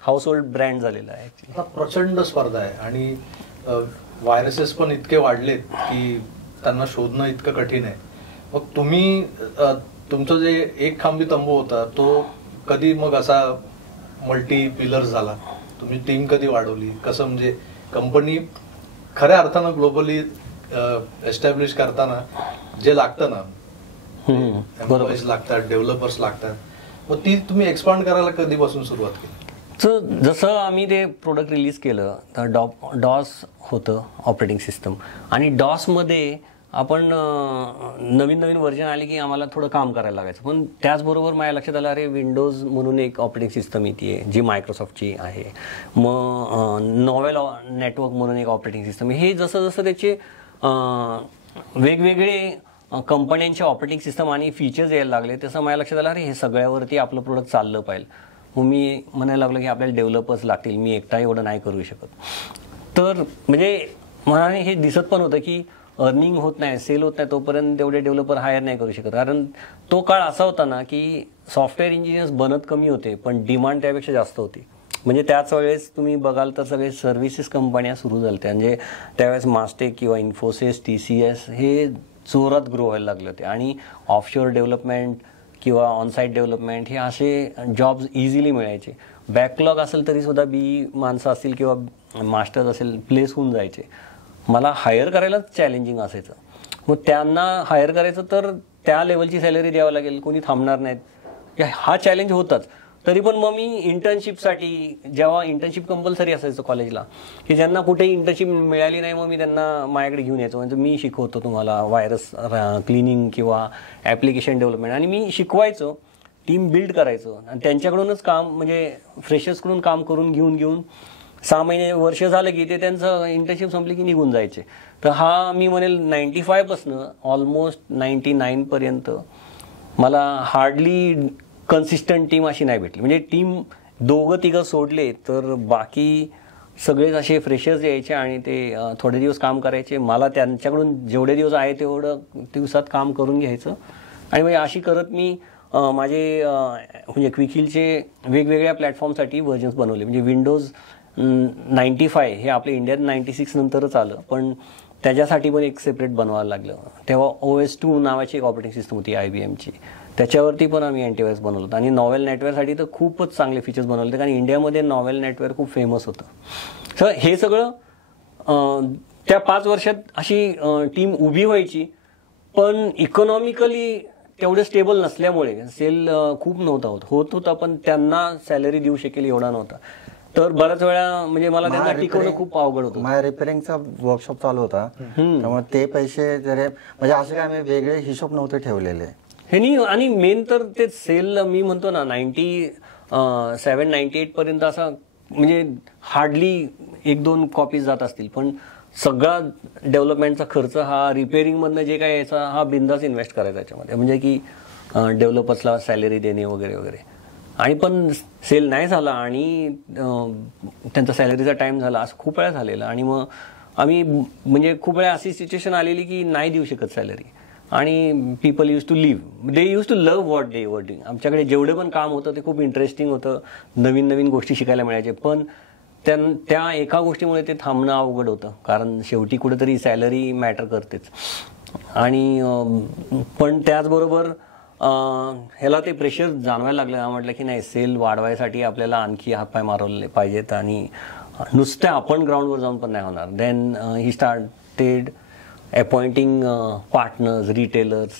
हाऊस होल्ड ब्रँड झालेलं आहे. आता प्रचंड स्पर्धा आहे आणि व्हायरसेस पण इतके वाढलेत की त्यांना शोधणं इतकं कठीण आहे. मग तुम्ही तुमचं जे एक खांबी तंबू होता तो कधी मग असा मल्टी पिलर झाला, तुम्ही टीम कधी वाढवली, कसं म्हणजे कंपनी खऱ्या अर्थानं ग्लोबली एस्टॅब्लिश करताना जे लागतं ना, एम्प्लॉईज लागतात, डेव्हलपर्स लागतात, मग ती तुम्ही एक्सपांड करायला कधीपासून सुरुवात केली? तर जसं आम्ही ते प्रोडक्ट रिलीज केलं तर डॉस होतं ऑपरेटिंग सिस्टम. आणि डॉसमध्ये आपण नवीन व्हर्जन आले की आम्हाला थोडं काम करायला लागायचं. पण त्याचबरोबर माझ्या लक्षात आलं, अरे विंडोज म्हणून एक ऑपरेटिंग सिस्टम येते जी मायक्रोसॉफ्टची आहे. मग नॉवेल नेटवर्क म्हणून एक ऑपरेटिंग सिस्टम आहे. हे जसं जसं त्याचे वेगवेगळे कंपन्यांचे ऑपरेटिंग सिस्टम आणि फीचर्स यायला लागले तसं माझ्या लक्षात आलं, अरे हे सगळ्यावरती आपलं प्रोडक्ट चाललं पाहिजे. मग मी म्हणायला लागलो की आपल्याला डेव्हलपर्स लागतील, मी एकटा एवढं नाही करू शकत. तर म्हणजे मला हे दिसत पण होतं की अर्निंग होत नाही, सेल होत नाही, तोपर्यंत तेवढे डेव्हलपर हायर नाही करू शकत. कारण तो काळ असा होता ना की सॉफ्टवेअर इंजिनियर्स बनत कमी होते पण डिमांड त्यापेक्षा जास्त होती. म्हणजे त्याच वेळेस तुम्ही बघाल तर सगळे सर्व्हिसेस कंपन्या सुरू झाल्या. म्हणजे त्यावेळेस मास्टेक किंवा इन्फोसिस, TCS हे जोरात ग्रो व्हायला लागले होते. आणि ऑफशोअर डेव्हलपमेंट किंवा ऑनसाईट डेव्हलपमेंट हे असे जॉब्स इझिली मिळायचे. बॅकलॉग असेल तरी सुद्धा माणसं असतील किंवा मास्टर्स असेल प्लेस होऊन जायचे. मला हायर करायलाच चॅलेंजिंग असायचं. मग त्यांना हायर करायचं तर त्या लेवलची सॅलरी द्यावं लागेल, कोणी थांबणार नाहीत, हा चॅलेंज होताच. तरी पण मग मी इंटर्नशिपसाठी, जेव्हा इंटर्नशिप कंपल्सरी असायचं कॉलेजला, की ज्यांना कुठेही इंटर्नशिप मिळाली नाही मग मी त्यांना माझ्याकडे घेऊन यायचो. म्हणजे मी शिकवतो तुम्हाला व्हायरस क्लिनिंग किंवा ॲप्लिकेशन डेव्हलपमेंट, आणि मी शिकवायचो, टीम बिल्ड करायचो आणि त्यांच्याकडूनच काम, म्हणजे फ्रेशर्सकडून काम करून घेऊन 6 महिने वर्ष झालं की ते त्यांचं इंटर्नशिप संपली की निघून जायचे. तर हा मी म्हणेल 95% ऑलमोस्ट 99% मला हार्डली कन्सिस्टंट टीम अशी नाही भेटली. म्हणजे टीम 2-3 सोडले तर बाकी सगळेच असे फ्रेशर्स यायचे आणि ते थोडे दिवस काम करायचे. मला त्यांच्याकडून जेवढे दिवस आहे तेवढं दिवसात काम करून घ्यायचं आणि म्हणजे अशी करत मी माझे म्हणजे क्विकहिलचे वेगवेगळ्या प्लॅटफॉर्मसाठी व्हर्जन्स बनवले. म्हणजे विंडोज 95 हे आपले इंडियन 96 नंतरच आलं, पण त्याच्यासाठी पण एक सेपरेट बनवायला लागलं. तेव्हा OS2 नावाची एक ऑपरेटिंग सिस्टम होती IBMची, त्याच्यावरती पण आम्ही अँटीव्हायरस बनवलं होतं. आणि नॉवेल नेटवेअरसाठी तर खूपच चांगले फीचर्स बनवले होते, कारण इंडियामध्ये नॉवेल नेटवेअर खूप फेमस होतं. तर हे सगळं त्या 5 वर्षात अशी टीम उभी व्हायची, पण इकॉनॉमिकली तेवढं स्टेबल नसल्यामुळे सेल खूप नव्हता होत होता, पण त्यांना सॅलरी देऊ शकेल एवढा नव्हता. तर बऱ्याच वेळा म्हणजे मला त्यांना टिकवणं खूप अवघड होतं. माझ्या रिपेअरिंगचा वर्कशॉप चालू होता, त्यामुळे ते पैसे जरे म्हणजे असे काय आम्ही वेगळे हिशोब नव्हते ठेवलेले हे. आणि मेन तर ते सेल मी म्हणतो ना 97-98 पर्यंत असा म्हणजे हार्डली 1-2 कॉपीज जात असतील, पण सगळा डेव्हलपमेंटचा खर्च हा रिपेअरिंगमधनं जे काय यायचा हा बिंदास इन्व्हेस्ट करायचा याच्यामध्ये, म्हणजे की डेव्हलपर्सला सॅलरी देणे वगैरे वगैरे. आणि पण सेल नाही झाला आणि त्यांचा सॅलरीचा टाइम झाला असं खूप वेळा झालेलं. आणि मग आम्ही म्हणजे खूप वेळा अशी सिच्युएशन आलेली की नाही देऊ शकत सॅलरी, आणि people use to live. They use to love what they were doing. आमच्याकडे जेवढे पण काम होतं ते खूप इंटरेस्टिंग होतं, नवीन नवीन गोष्टी शिकायला मिळायचे, पण त्या एका गोष्टीमुळे ते थांबणं अवघड होतं, कारण शेवटी कुठेतरी सॅलरी मॅटर करतेच. आणि पण त्याचबरोबर ह्याला ते प्रेशर जाणवायला लागलं. म्हटलं की नाही, सेल वाढवायसाठी आपल्याला आणखी हातपाय मारवले पाहिजेत आणि नुसत्या आपण ग्राउंडवर जाऊन पण नाही होणार. Then he started appointing partners, retailers.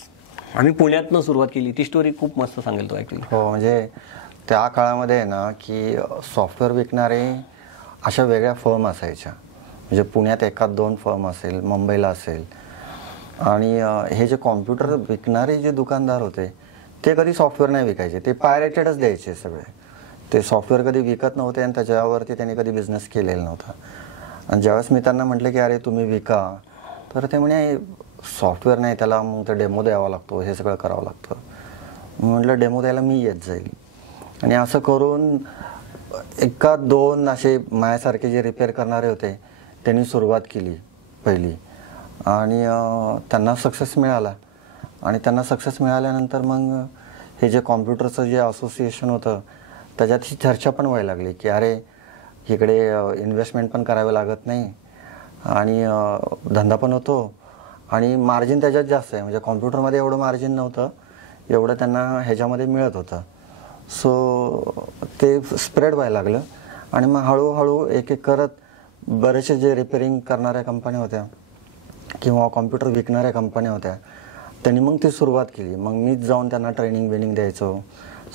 आम्ही पुण्यातनं सुरुवात केली. ती स्टोरी खूप मस्त सांगेल तो ॲक्च्युली. हो, म्हणजे त्या काळामध्ये ना की सॉफ्टवेअर विकणारे अशा वेगळ्या फर्म असायच्या. म्हणजे पुण्यात 1-2 फर्म असेल, मुंबईला असेल. आणि हे जे कॉम्प्युटर विकणारे जे दुकानदार होते ते कधी सॉफ्टवेअर नाही विकायचे, ते पायरेटेडच द्यायचे सगळे. ते सॉफ्टवेअर कधी विकत नव्हते आणि त्याच्यावरती त्यांनी कधी बिझनेस केलेला नव्हता. आणि ज्यावेळेस मी त्यांना म्हटलं की अरे तुम्ही विका, तर ते म्हणे सॉफ्टवेअर नाही, त्याला मग ते डेमो द्यावा लागतो, हे सगळं करावं लागतं. म्हटलं डेमो द्यायला मी येत जाईल. आणि असं करून 1-2 असे माझ्यासारखे जे रिपेअर करणारे होते त्यांनी सुरुवात केली पहिली, आणि त्यांना सक्सेस मिळाला. आणि त्यांना सक्सेस मिळाल्यानंतर मग हे जे कॉम्प्युटरचं जे असोसिएशन होतं त्याच्यात ही चर्चा पण व्हायला लागली की अरे इकडे इन्व्हेस्टमेंट पण करावं लागत नाही आणि धंदा पण होतो आणि मार्जिन त्याच्यात जास्त आहे. म्हणजे कॉम्प्युटरमध्ये एवढं मार्जिन नव्हतं, एवढं त्यांना ह्याच्यामध्ये मिळत होतं. सो ते स्प्रेड व्हायला लागलं. आणि मग हळूहळू एक एक करत बरेचसे जे रिपेअरिंग करणाऱ्या कंपन्या होत्या किंवा कॉम्प्युटर विकणाऱ्या कंपन्या होत्या त्यांनी मग ती सुरुवात केली. मग मीच जाऊन त्यांना ट्रेनिंग द्यायचो,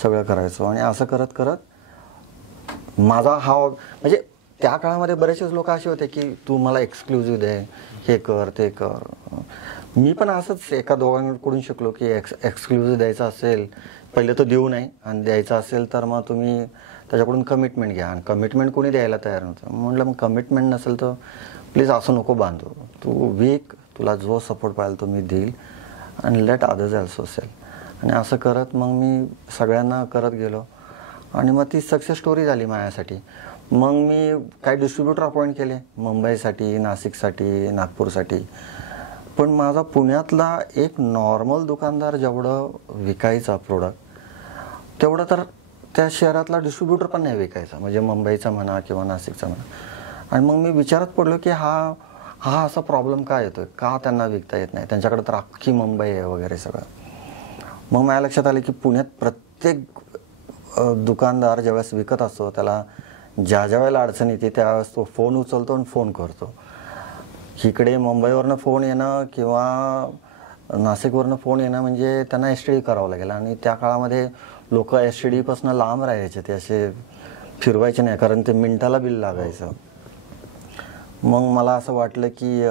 सगळं करायचो. आणि असं करत करत माझा हा म्हणजे त्या काळामध्ये बरेचसेच लोक असे होते की तू मला एक्सक्लुझिव्ह दे, हे कर ते कर. मी पण असंच 1-2कडून शिकलो की एक्सक्लुझिव्ह द्यायचं असेल पहिले तर देऊ नाही, आणि द्यायचं असेल तर मग तुम्ही त्याच्याकडून कमिटमेंट घ्या. आणि कमिटमेंट कोणी द्यायला तयार नव्हतं. म्हटलं मग कमिटमेंट नसेल तर प्लीज असं नको बांधू, तू वीक, तुला जो सपोर्ट पाहिजे तो मी देईल आणि लेट अदर्स ऑल्सो सेल. आणि असं करत मग मी सगळ्यांना करत गेलो आणि मग ती सक्सेस स्टोरी झाली माझ्यासाठी. मग मी काही डिस्ट्रीब्युटर अपॉइंट केले मुंबईसाठी, नाशिकसाठी, नागपूरसाठी. पण माझा पुण्यातला एक नॉर्मल दुकानदार जेवढं विकायचा प्रोडक्ट तेवढं तर त्या शहरातला डिस्ट्रीब्युटर पण नाही विकायचा, म्हणजे मुंबईचा म्हणा किंवा नाशिकचा म्हणा. आणि मग मी विचारात पडलो की हा असा प्रॉब्लेम का येतोय, का त्यांना विकता येत नाही, त्यांच्याकडे तर अख्खी मुंबई आहे वगैरे सगळं. मग माझ्या लक्षात आलं की पुण्यात प्रत्येक दुकानदार ज्यावेळेस विकत असतो त्याला ज्या वेळेला अडचण येते त्यावेळेस तो फोन उचलतो आणि फोन करतो. इकडे मुंबईवरनं फोन येणं किंवा नाशिकवरनं फोन येणं म्हणजे त्यांना STD करावं लागेल. आणि त्या काळामध्ये लोक STDपासून लांब राहायचे, ते असे फिरवायचे नाही, कारण ते मिनिटाला बिल लागायचं. मग मला असं वाटलं की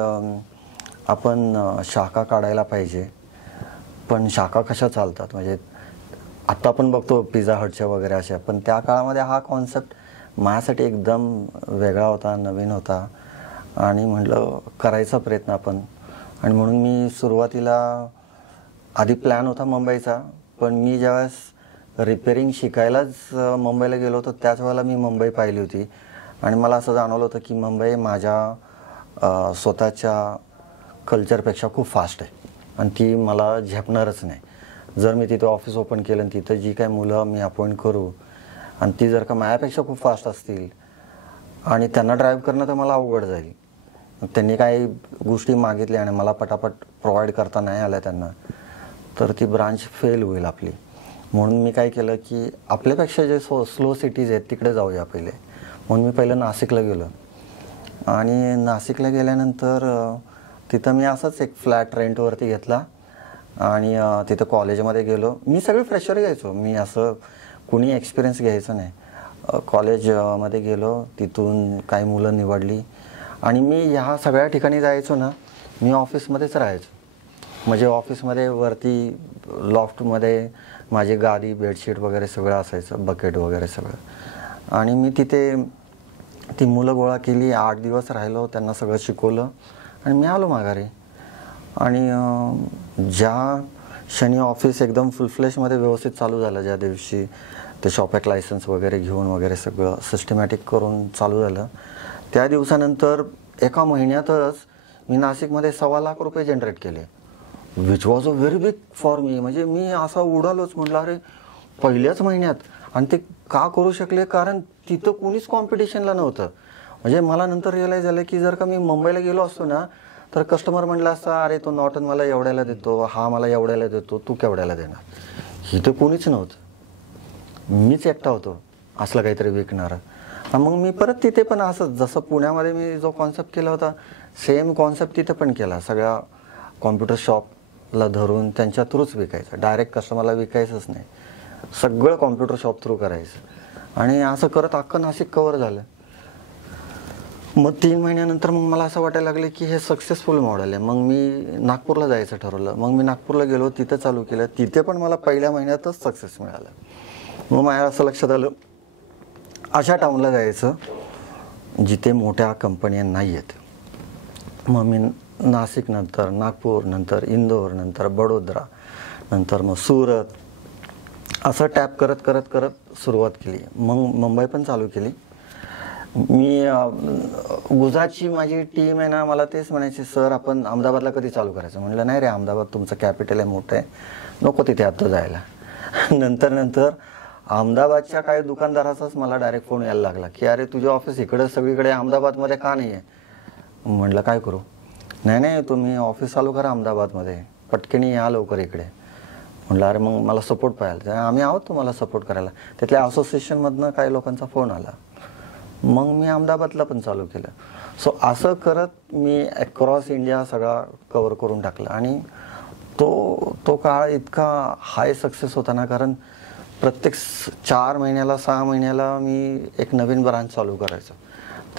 आपण शाखा काढायला पाहिजे. पण शाखा कशा चालतात, म्हणजे आत्ता आपण बघतो पिझ्झा हटच्या वगैरे अशा, पण त्या काळामध्ये हा कॉन्सेप्ट माझ्यासाठी एकदम वेगळा होता, नवीन होता. आणि म्हटलं करायचा प्रयत्न आपण. आणि म्हणून मी सुरुवातीला आधी प्लॅन होता मुंबईचा, पण मी ज्यावेळेस रिपेअरिंग शिकायलाच मुंबईला गेलो होतो त्याच वेळेला मी मुंबई पाहिली होती. आणि मला असं जाणवलं होतं की मुंबई माझ्या स्वतःच्या कल्चरपेक्षा खूप फास्ट आहे आणि ती मला झेपणारच नाही. जर मी तिथे ऑफिस ओपन केलं आणि तिथं जी काय मुलं मी अपॉइंट करू आणि ती जर का माझ्यापेक्षा खूप फास्ट असतील आणि त्यांना ड्राईव्ह करणं तर मला अवघड जाईल. त्यांनी काही गोष्टी मागितल्या आणि मला पटापट प्रोव्हाइड करता नाही आल्या त्यांना, तर ती ब्रांच फेल होईल आपली. म्हणून मी काय केलं की आपल्यापेक्षा जे स्लो सिटीज आहेत तिकडे जाऊया पहिले. म्हणून मी पहिलं नाशिकला गेलो आणि नाशिकला गेल्यानंतर तिथं मी असंच एक फ्लॅट रेंटवरती घेतला आणि तिथं कॉलेजमध्ये गेलो. मी सगळे फ्रेशर घ्यायचो, मी असं कुणी एक्सपिरियन्स घ्यायचं नाही. कॉलेजमध्ये गेलो, तिथून काही मुलं निवडली आणि मी ह्या सगळ्या ठिकाणी जायचो ना, मी ऑफिसमध्येच राहायचो. म्हणजे ऑफिसमध्ये वरती लॉफ्टमध्ये माझी गादी, बेडशीट वगैरे सगळं असायचं, बकेट वगैरे सगळं. आणि मी तिथे ती मुलं गोळा केली, 8 दिवस राहिलो, त्यांना सगळं शिकवलं आणि मी आलो माघारी. आणि ज्या शनी ऑफिस एकदम फुल फ्लेशमध्ये व्यवस्थित चालू झालं, ज्या दिवशी ते शॉपॅक लायसन्स वगैरे घेऊन वगैरे सगळं सिस्टमॅटिक करून चालू झालं, त्या दिवसानंतर एका महिन्यातच मी नाशिकमध्ये 1.25 लाख रुपये जनरेट केले, which was a very big for me. म्हणजे मी असा उडालोच, म्हटलं अरे पहिल्याच महिन्यात. आणि ते का करू शकले, कारण तिथं कोणीच कॉम्पिटिशनला नव्हतं. म्हणजे मला नंतर रिअलाईज झालं की जर का मी मुंबईला गेलो असतो ना, तर कस्टमर म्हणला असता अरे तो नॉटन मला एवढ्याला देतो, हा मला एवढ्याला देतो, तू केवढ्याला देणार. इथं कोणीच नव्हतं, मीच एकटा होतो असलं काहीतरी विकणारं. मग मी परत तिथे पण असं जसं पुण्यामध्ये मी जो कॉन्सेप्ट केला होता सेम कॉन्सेप्ट तिथे पण केला. सगळ्या कॉम्प्युटर शॉपला धरून त्यांच्या थ्रूच विकायचं, डायरेक्ट कस्टमरला विकायचंच नाही, सगळं कॉम्प्युटर शॉप थ्रू करायचं. आणि असं करत अख्खं नाशिक कव्हर झालं. मग 3 महिन्यानंतर मग मला असं वाटायला लागलं की हे सक्सेसफुल मॉडेल आहे. मग मी नागपूरला जायचं ठरवलं. मग मी नागपूरला गेलो, तिथं चालू केलं. तिथे पण मला पहिल्या महिन्यातच सक्सेस मिळालं. मग माझ्या असं लक्षात आलं अशा टाऊनला जायचं जिथे मोठ्या कंपन्या नाही आहेत. मग मी नाशिक, नंतर नागपूर, नंतर इंदोर, नंतर बडोदरा, नंतर मग सुरत, असं टॅप करत करत करत सुरुवात केली. मग मुंबई पण चालू केली. मी गुजरातची माझी टीम आहे ना, मला तेच म्हणायचे सर आपण अहमदाबादला कधी चालू करायचं. म्हणलं नाही रे, अहमदाबाद तुमचं कॅपिटल आहे, मोठं आहे, नको तिथे आता जायला. नंतर अहमदाबादच्या काही दुकानदाराचाच मला डायरेक्ट फोन यायला लागला की अरे तुझे ऑफिस इकडे सगळीकडे अहमदाबादमध्ये का नाही आहे. म्हटलं काय करू. नाही तुम्ही ऑफिस चालू करा अहमदाबादमध्ये, पटकनी या लवकर इकडे. म्हटलं अरे मग मला सपोर्ट पाहिजे. आम्ही आहोत तुम्हाला सपोर्ट करायला. तिथल्या असोसिएशनमधनं काही लोकांचा फोन आला. मग मी अहमदाबादला पण चालू केलं. सो असं करत मी अक्रॉस इंडिया सगळा कव्हर करून टाकला. आणि तो काळ इतका हाय सक्सेस होता ना, कारण प्रत्येक 4 महिन्याला 6 महिन्याला मी एक नवीन ब्रांच चालू करायचो.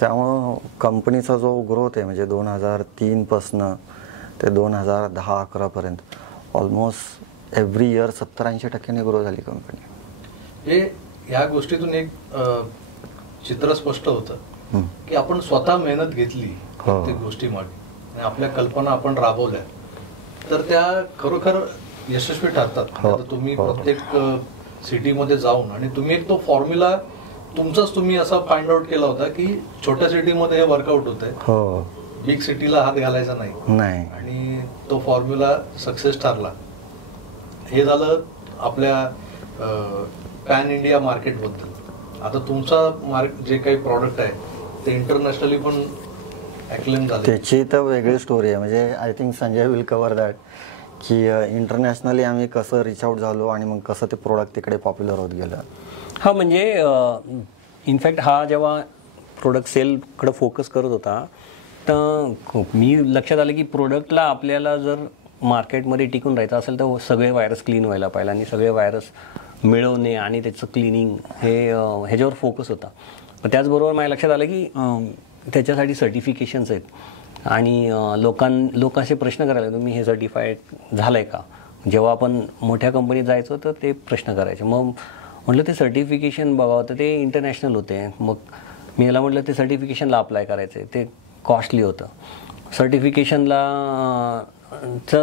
त्यामुळं कंपनीचा जो ग्रोथ आहे म्हणजे 2003 पासनं ते 2010-11 पर्यंत ऑलमोस्ट एव्हरी इयर 70-80% ग्रो झाली कंपनी. ह्या गोष्टीतून एक चित्र स्पष्ट होतं की आपण स्वतः मेहनत घेतली प्रत्येक गोष्टीमागे, आपल्या कल्पना आपण राबवल्या तर त्या खरोखर यशस्वी ठरतात. तुम्ही प्रत्येक सिटीमध्ये जाऊन आणि तुम्ही एक तो फॉर्म्युला तुमचाच तुम्ही असा फाइंड आउट केला होता की छोट्या सिटीमध्ये हे वर्कआउट होतंय, बिग सिटीला हात घालायचा नाही, आणि तो फॉर्म्युला सक्सेस ठरला. हे झालं आपल्या पॅन इंडिया मार्केटबद्दल. आता तुमचा जे काही प्रॉडक्ट आहे ते इंटरनॅशनली पण ॲक्लेम झाले. त्याची तर वेगळी स्टोरी आहे. म्हणजे I think Sanjay will cover that की इंटरनॅशनली आम्ही कसं रिच आउट झालो आणि मग कसं ते प्रोडक्ट तिकडे पॉप्युलर होत गेलं. हा म्हणजे इनफॅक्ट हा जेव्हा प्रोडक्ट सेलकडे फोकस करत होता तर मी लक्षात आलं की प्रोडक्टला आपल्याला जर मार्केटमध्ये टिकून राहायचं असेल तर सगळे व्हायरस क्लीन व्हायला पाहिजे आणि सगळे व्हायरस मिळवणे आणि त्याचं क्लिनिंग ह्याच्यावर फोकस होता. त्याचबरोबर माझ्या लक्षात आलं की त्याच्यासाठी सर्टिफिकेशन्स आहेत आणि लोक असे प्रश्न करायला तुम्ही हे सर्टिफाईड झालं आहे का. जेव्हा आपण मोठ्या कंपनीत जायचो तर ते प्रश्न करायचे. मग म्हटलं ते सर्टिफिकेशन बघावं तर ते इंटरनॅशनल होते. मग मी याला म्हटलं ते सर्टिफिकेशनला अप्लाय करायचं आहे, ते कॉस्टली होतं. सर्टिफिकेशनला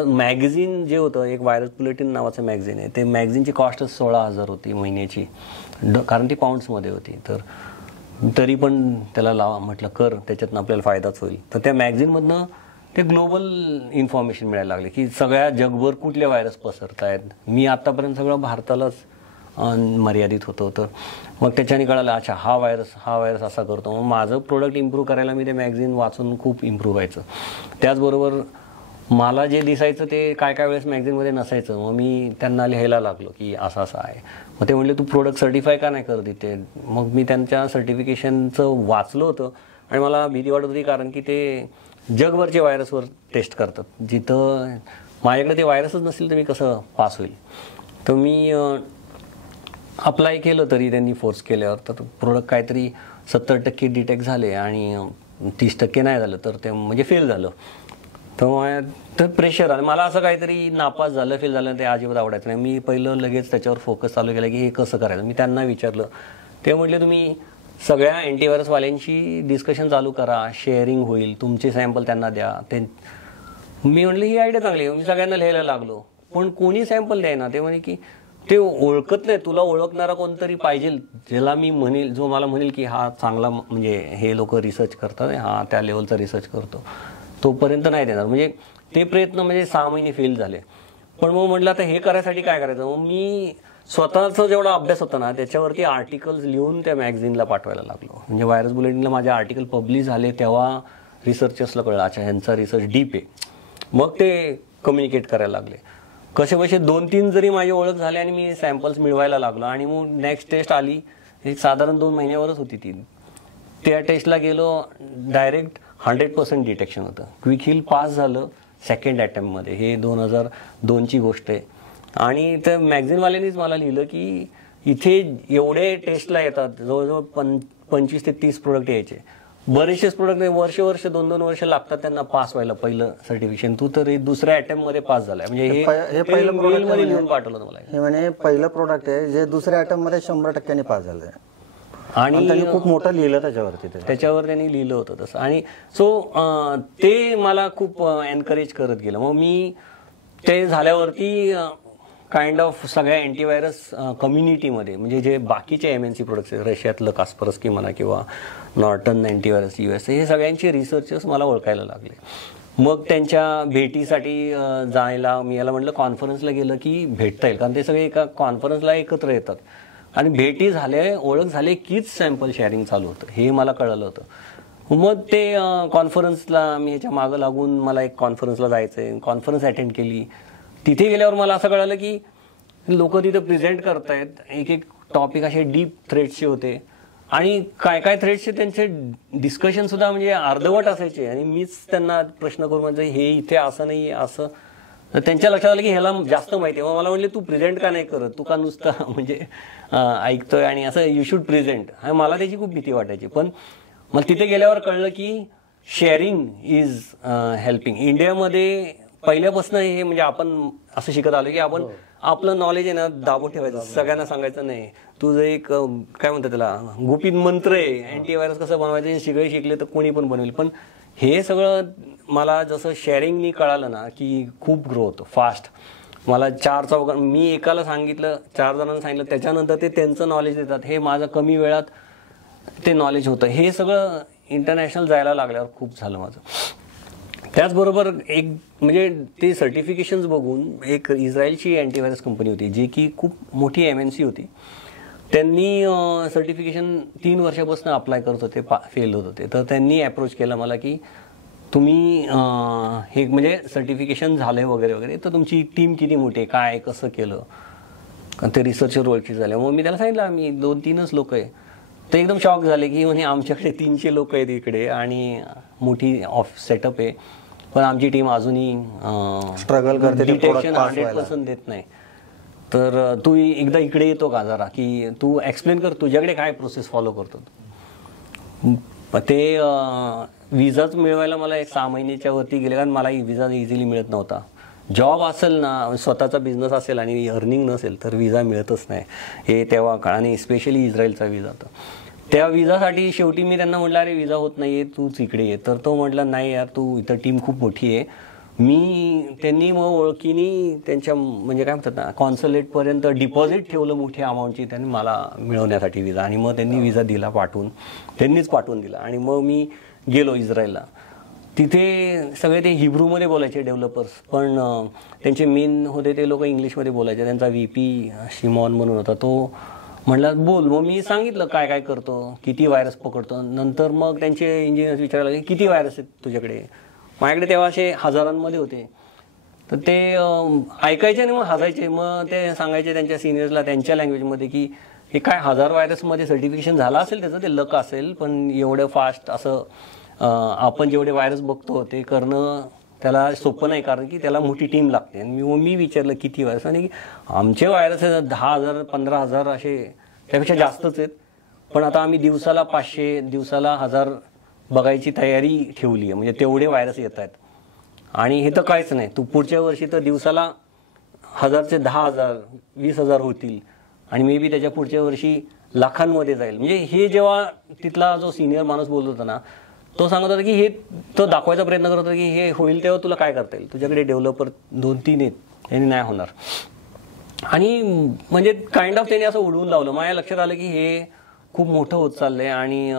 मॅगझिन जे होतं एक व्हायरस बुलेटिन नावाचं मॅगझिन आहे, ते मॅगझिनची कॉस्टच 16,000 होती महिन्याची, कारण ती पाऊंड्समध्ये होती. तर तरी पण त्याला म्हटलं कर, त्याच्यातनं आपल्याला फायदाच होईल. तर त्या मॅगझिनमधनं ते ग्लोबल इन्फॉर्मेशन मिळायला लागले की सगळ्या जगभर कुठले व्हायरस पसरत आहेत. मी आत्तापर्यंत सगळं भारतालाच मर्यादित होतं. तर मग त्याच्याने कळालं अच्छा हा व्हायरस असा करतो. मग माझं प्रोडक्ट इम्प्रूव्ह करायला मी ते मॅगझिन वाचून खूप इम्प्रूव्ह व्हायचं. त्याचबरोबर मला जे दिसायचं ते काय वेळेस मॅगझिनमध्ये नसायचं. मग मी त्यांना लिहायला लागलो की असं आहे. मग ते म्हणले तू प्रोडक्ट सर्टिफाय का नाही करत इथे. मग मी त्यांच्या सर्टिफिकेशनचं वाचलं होतं आणि मला भीती वाटत होती, कारण की ते जगभरचे व्हायरसवर टेस्ट करतात, जिथं माझ्याकडे ते व्हायरसच नसेल तर मी कसं पास होईल. तर मी अप्लाय केलं, तरी त्यांनी फोर्स केल्यावर तर प्रोडक्ट काहीतरी 70% डिटेक्ट झाले आणि 30% नाही झालं, तर ते म्हणजे फेल झालं. तर प्रेशर आलं मला, असं काहीतरी नापास झालं फेल झालं ते अजिबात आवडायचं नाही. मी पहिलं लगेच त्याच्यावर फोकस चालू केला की हे कसं करायचं. मी त्यांना विचारलं, ते म्हटले तुम्ही सगळ्या अँटीव्हायरसवाल्यांशी डिस्कशन चालू करा, शेअरिंग होईल, तुमचे सॅम्पल त्यांना द्या. ते मी म्हटलं ही आयडिया चांगली आहे. मी सगळ्यांना लिहायला लागलो, पण कोणी सॅम्पल द्यायना. ते म्हणे की ते ओळखत नाही, तुला ओळखणारा कोणतरी पाहिजे ज्याला मी म्हणेल, जो मला म्हणेल की हा चांगला म्हणजे हे लोक रिसर्च करतात, हा त्या लेवलचा रिसर्च करतो, तोपर्यंत नाही देणार. म्हणजे ते प्रयत्न म्हणजे 6 महिने फेल झाले. पण मग म्हटलं आता हे करायसाठी काय करायचं. मग मी स्वतःचा जेवढा अभ्यास होता ना त्याच्यावरती आर्टिकल्स लिहून त्या मॅगझिनला पाठवायला लागलो. म्हणजे व्हायरस बुलेटिनला माझे आर्टिकल पब्लिश झाले तेव्हा रिसर्चर्सला कळलं अच्छा ह्यांचा रिसर्च डीप आहे. मग ते कम्युनिकेट करायला लागले. कसे 2-3 जरी माझी ओळख झाली आणि मी सॅम्पल्स मिळवायला लागलो. आणि मग नेक्स्ट टेस्ट आली, एक साधारण 2 महिन्यावरच होती ती. त्या टेस्टला गेलो, डायरेक्ट 100% डिटेक्शन होतं. क्विक हिल पास झालं सेकंड अटेम्प्टमध्ये. हे 2002ची गोष्ट आहे. आणि त्या मॅगझिनवाल्यांनीच मला लिहिलं की इथे एवढे टेस्टला येतात, जवळजवळ 25 ते 30 प्रोडक्ट यायचे. बरेचसेच प्रोडक्ट वर्ष 2-2 वर्ष लागतात त्यांना पास व्हायला पहिलं सर्टिफिकेशन. तू तर दुसऱ्या अटेम्प्टमध्ये पास झालाय. म्हणजे हे पहिलं प्रोडक्ट लिहून पाठवलं मला. हे म्हणजे पहिलं प्रोडक्ट आहे जे दुसऱ्या अटेम्प्टमध्ये 100% पास झालंय. आणि त्यांनी खूप मोठं लिहिलं त्याच्यावर त्यांनी लिहिलं होतं तसं. आणि सो ते मला खूप एनकरेज करत गेलं. मग मी ते झाल्यावरती काइंड ऑफ सगळ्या अँटीव्हायरस कम्युनिटीमध्ये, म्हणजे जे बाकीचे MNC प्रोडक्ट्स आहेत, रशियातलं कास्परस्की म्हणा किंवा नॉर्टन अँटीव्हायरस US, हे सगळ्यांचे रिसर्चर्स मला ओळखायला लागले. मग त्यांच्या भेटीसाठी जायला मी याला म्हटलं कॉन्फरन्सला गेलं की भेटता येईल, कारण ते सगळे एका कॉन्फरन्सला एकत्र येतात. आणि भेटी झाल्या, ओळख झाली कीच सॅम्पल शेअरिंग चालू होतं, हे मला कळलं होतं. मग ते कॉन्फरन्सला मी याच्या मागं लागून मला एक कॉन्फरन्सला जायचं आहे, कॉन्फरन्स अटेंड केली. तिथे गेल्यावर मला असं कळालं की लोक तिथे प्रेझेंट करतायत, एक टॉपिक असे डीप थ्रेड्सचे होते आणि काय थ्रेड्सचे त्यांचे डिस्कशन सुद्धा म्हणजे अर्धवट असायचे. आणि मीच त्यांना प्रश्न करून म्हणजे हे इथे असं नाही असं. तर त्यांच्या लक्षात आलं की ह्याला जास्त माहिती आहे. मग मला म्हणले तू प्रेझेंट का नाही करत, तू का नुसतं म्हणजे ऐकतोय आणि असं यू शुड प्रेझेंट. आणि मला त्याची खूप भीती वाटायची. पण मला तिथे गेल्यावर कळलं की शेअरिंग इज हेल्पिंग. इंडियामध्ये पहिल्यापासून हे म्हणजे आपण असं शिकत आलो की आपण आपलं नॉलेज आहे ना दाबून ठेवायचं, सगळ्यांना सांगायचं नाही. तुझं एक काय म्हणतात त्याला गुपित मंत्र आहे, अँटीव्हायरस कसं बनवायचं हे सगळे शिकले तर कोणी पण बनवेल. पण हे सगळं मला जसं शेअरिंगनी कळालं ना की खूप ग्रो होतो फास्ट. मला 4 मी एकाला सांगितलं, 4 जणांना सांगितलं, त्याच्यानंतर ते त्यांचं नॉलेज देतात. हे माझं कमी वेळात ते नॉलेज होतं. हे सगळं इंटरनॅशनल जायला लागल्यावर खूप झालं माझं. त्याचबरोबर एक म्हणजे ते सर्टिफिकेशन्स बघून एक इस्रायलची अँटीव्हायरस कंपनी होती जी की खूप मोठी MNC होती. त्यांनी सर्टिफिकेशन 3 वर्षापासून अप्लाय करत होते, फेल होत होते. तर त्यांनी अप्रोच केला मला की तुम्ही हे म्हणजे सर्टिफिकेशन झालंय वगैरे वगैरे, तर तुमची टीम किती मोठी आहे, काय कसं केलं. ते रिसर्चर ओळखी झाले. मग मी त्याला सांगितलं आम्ही 2-3च लोक आहे. ते एकदम शॉक झाले की म्हणजे आमच्याकडे 300 लोक आहेत इकडे आणि मोठी सेटअप आहे, पण आमची टीम अजूनही स्ट्रगल करते, डिटेक्शन 100% देत नाही. तर तू एकदा इकडे येतो का जरा, की तू एक्सप्लेन कर तुझ्याकडे काय प्रोसेस फॉलो करतो. ते विजाच मिळवायला मला 1-6 महिन्याच्या वरती गेले, कारण मला विजा इझिली मिळत नव्हता. जॉब असेल ना, स्वतःचा बिझनेस असेल आणि अर्निंग नसेल तर विजा मिळतच नाही. हे तेव्हा काळ, आणि स्पेशली इस्रायलचा विजा. तर त्या विजासाठी शेवटी मी त्यांना म्हटलं अरे विजा होत नाहीये, तूच इकडे ये. तर तो म्हटला नाही यार, तू इथं टीम खूप मोठी आहे, त्यांनी मग ओळखीनी त्यांच्या म्हणजे काय म्हणतात ना कॉन्सुलेटपर्यंत डिपॉझिट ठेवलं मोठी अमाऊंटची त्यांनी मला मिळवण्यासाठी विजा, आणि मग त्यांनी विजा दिला त्यांनीच पाठवून दिला. आणि मग मी गेलो इस्रायलला. तिथे सगळे ते हिब्रूमध्ये बोलायचे डेव्हलपर्स, पण त्यांचे मेन होते ते लोक इंग्लिशमध्ये बोलायचे. त्यांचा VP शिमॉन म्हणून होता, तो म्हणला बोल. मग मी सांगितलं काय काय करतो, किती व्हायरस पकडतो. नंतर मग त्यांचे इंजिनियर्स विचारायला लागले किती व्हायरस आहेत तुझ्याकडे. माझ्याकडे तेव्हा असे हजारांमध्ये होते. तर ते ऐकायचे आणि मग हसायचे. मग ते सांगायचे त्यांच्या सिनियर्सला त्यांच्या लँग्वेजमध्ये की हे काय 1000 व्हायरसमध्ये सर्टिफिकेशन झालं असेल त्याचं, ते लक असेल, पण एवढं फास्ट असं आपण जेवढे व्हायरस बघतो ते करणं त्याला सोपं नाही, कारण की त्याला मोठी टीम लागते. आणि मी विचारलं किती व्हायरस, आणि आमचे व्हायरस 10,000 15,000 असे, त्यापेक्षा जास्तच आहेत. पण आता आम्ही दिवसाला 500 दिवसाला 1000 बघायची तयारी ठेवली आहे, म्हणजे तेवढे व्हायरस येत आहेत. आणि हे तर काहीच नाही, तू पुढच्या वर्षी तर दिवसाला 1000 चे 10,000 20,000 होतील, आणि मे बी त्याच्या पुढच्या वर्षी लाखांमध्ये जाईल. म्हणजे हे जेव्हा तिथला जो सिनियर माणूस बोलत होता ना, तो सांगत होता की हे तो दाखवायचा प्रयत्न करत होता की हे होईल तेव्हा तुला काय करता येईल, तुझ्याकडे डेव्हलपर 2-3 आहेत, यांनी नाही होणार. आणि म्हणजे काइंड ऑफ त्यांनी असं उडवून लावलं. माझ्या लक्षात आलं की हे खूप मोठं होत चाललंय आणि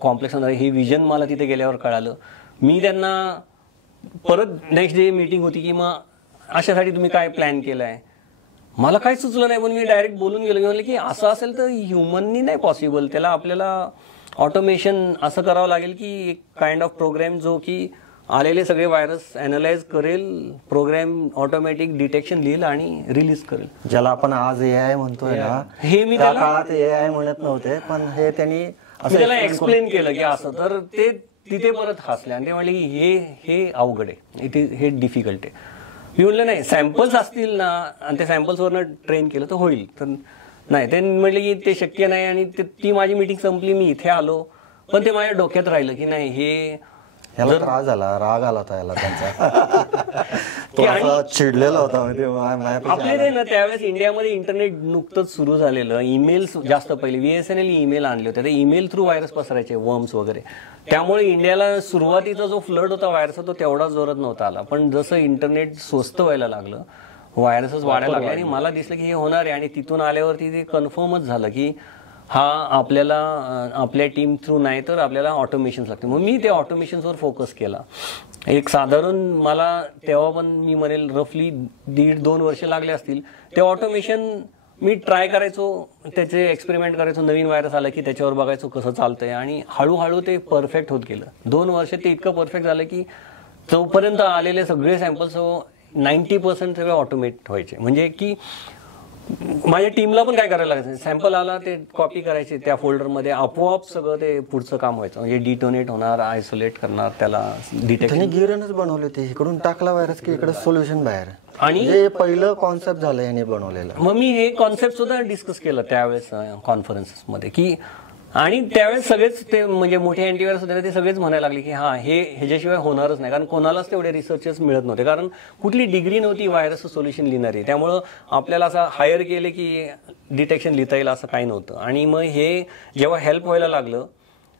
कॉम्प्लेक्स होणार. हे विजन मला तिथे गेल्यावर कळालं. मी त्यांना परत नेक्स्ट डे मीटिंग होती की मग अशासाठी तुम्ही काय प्लॅन केलं आहे. मला काही सुचलं नाही, पण मी डायरेक्ट बोलून गेलो. मी म्हणलं की असं असेल तर ह्युमननी नाही पॉसिबल, त्याला आपल्याला ऑटोमेशन असं करावं लागेल की एक काइंड ऑफ प्रोग्राम जो की आलेले सगळे व्हायरस अॅनालाइज करेल, प्रोग्राम ऑटोमॅटिक डिटेक्शन लिहिल आणि रिलीज करेल, ज्याला आपण आज AI म्हणतोय ना. हे मी त्या काळात AI म्हणत नव्हते, पण हे त्यांनी त्याला एक्सप्लेन केलं की असं. तर ते तिथे परत हसले आणि ते म्हणले की हे अवघड आहे, हे डिफिकल्ट आहे. मी म्हणलं नाही, सॅम्पल्स असतील ना आणि त्या सॅम्पल्सवरनं ट्रेन केलं तर होईल. तर नाही, ते म्हटले की ते शक्य नाही. आणि ती माझी मीटिंग संपली, मी इथे आलो, पण ते माझ्या डोक्यात राहिलं की नाही हे राग आला होता याला त्यांचा. चिडलेला होता आपल्या ना. त्यावेळेस इंडियामध्ये इंटरनेट नुकतंच सुरू झालेलं, ईमेल्स जास्त पहिले BSNL ईमेल आणले होते, ते ईमेल थ्रू व्हायरस पसरायचे, वर्म्स वगैरे. त्यामुळे इंडियाला सुरुवातीचा जो फ्लड होता व्हायरसचा तो तेवढा जोरात नव्हता आला. पण जसं इंटरनेट स्वस्त व्हायला लागलं, व्हायरसेस वाढायला लागले, आणि मला दिसलं की हे होणार आहे. आणि तिथून आल्यावरती ते कन्फर्मच झालं की हा आपल्याला आपल्या टीम थ्रू नाही तर आपल्याला ऑटोमेशन्स लागते. मग मी त्या ऑटोमेशन्सवर फोकस केला. एक साधारण मला तेव्हा पण मी म्हणेल रफली 1.5-2 वर्ष लागले असतील. ते ऑटोमेशन मी ट्राय करायचो, त्याचे एक्सपेरिमेंट करायचो. नवीन व्हायरस आला की त्याच्यावर बघायचो कसं चालतंय, आणि हळूहळू ते परफेक्ट होत गेलं. 2 वर्ष ते इतकं परफेक्ट झालं की तोपर्यंत आलेले सगळे सॅम्पल्स 90% सगळे ऑटोमेट व्हायचे. म्हणजे की माझ्या टीमला पण काय करायला लागायचं, सॅम्पल आला ते कॉपी करायचे त्या फोल्डरमध्ये, आपोआप सगळं ते पुढचं काम व्हायचं. म्हणजे डिटोनेट होणार, आयसोलेट करणार, त्याला डिटेक्शन. गिरणच बनवले होते, इकडून टाकला व्हायरस की इकडे सोल्युशन बाहेर. आणि हे पहिलं कॉन्सेप्ट झालं याने बनवलेलं. मग मी हे कॉन्सेप्ट सुद्धा डिस्कस केलं त्यावेळेस कॉन्फरन्सेसमध्ये की, आणि त्यावेळेस सगळेच ते म्हणजे मोठे अँटीव्हायरस होते ते सगळेच म्हणायला लागले की हा हे ह्याच्याशिवाय होणारच नाही, कारण कोणालाच तेवढे रिसर्चर्स मिळत नव्हते, कारण कुठली डिग्री नव्हती व्हायरसचं सोल्युशन लिहिणारी. त्यामुळं आपल्याला असं हायर केले की डिटेक्शन लिहिता येईल असं काही नव्हतं. आणि मग हे जेव्हा हेल्प व्हायला लागलं,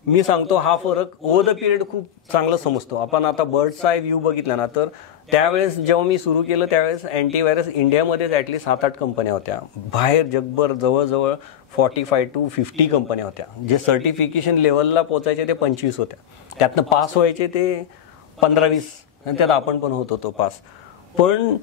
मी सांगतो हा फरक ओव्हर द पिरियड खूप चांगलं समजतो आपण. आता बर्ड्स आय व्ह्यू बघितला ना, तर त्यावेळेस जेव्हा मी सुरू केलं त्यावेळेस अँटीव्हायरस इंडियामध्येच ॲटलीस्ट 7-8 कंपन्या होत्या. बाहेर जगभर जवळजवळ 45-50 कंपन्या होत्या. जे सर्टिफिकेशन लेवलला पोचायचे ते 25 होत्या. त्यातनं पास व्हायचे ते 15-20, आणि त्यात आपण पण होत होतो पास. पण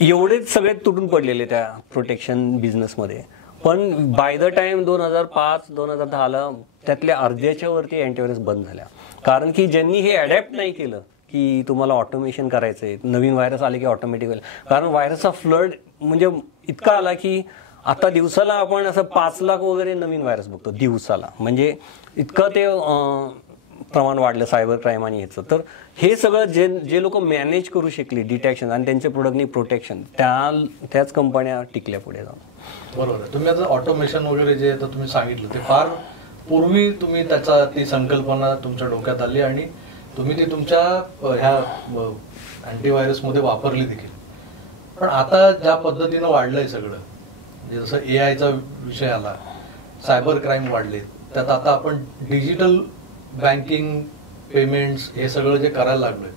एवढेच सगळे तुटून पडलेले त्या प्रोटेक्शन बिझनेसमध्ये. पण बाय द टाइम 2005-2010ला त्यातल्या अर्ध्याच्या वरती अँटीव्हायरस बंद झाल्या. कारण की ज्यांनी हे अडॅप्ट नाही केलं की तुम्हाला ऑटोमेशन करायचंय, नवीन व्हायरस आले की ऑटोमॅटिक होईल. कारण व्हायरसचा फ्लड म्हणजे इतका आला की आता दिवसाला आपण असं 5 लाख वगैरे नवीन व्हायरस बघतो दिवसाला. म्हणजे इतकं ते प्रमाण वाढलं सायबर क्राईम आणि ह्याचं. तर हे सगळं जे लोक मॅनेज करू शकले डिटेक्शन आणि त्यांच्या प्रोडक्टनी प्रोटेक्शन, त्याच कंपन्या टिकल्या पुढे जाऊन. बरोबर आहे. तुम्ही आता ऑटोमेशन वगैरे जे आता तुम्ही सांगितलं ते फार पूर्वी तुम्ही ती संकल्पना तुमच्या डोक्यात आली आणि तुम्ही ती तुमच्या ह्या अँटीव्हायरसमध्ये वापरली देखील. पण आता ज्या पद्धतीनं वाढलंय सगळं, म्हणजे जसं AIचा विषय आला, सायबर क्राईम वाढले, त्यात आता आपण डिजिटल बँकिंग, पेमेंट्स हे सगळं जे करायला लागलोय,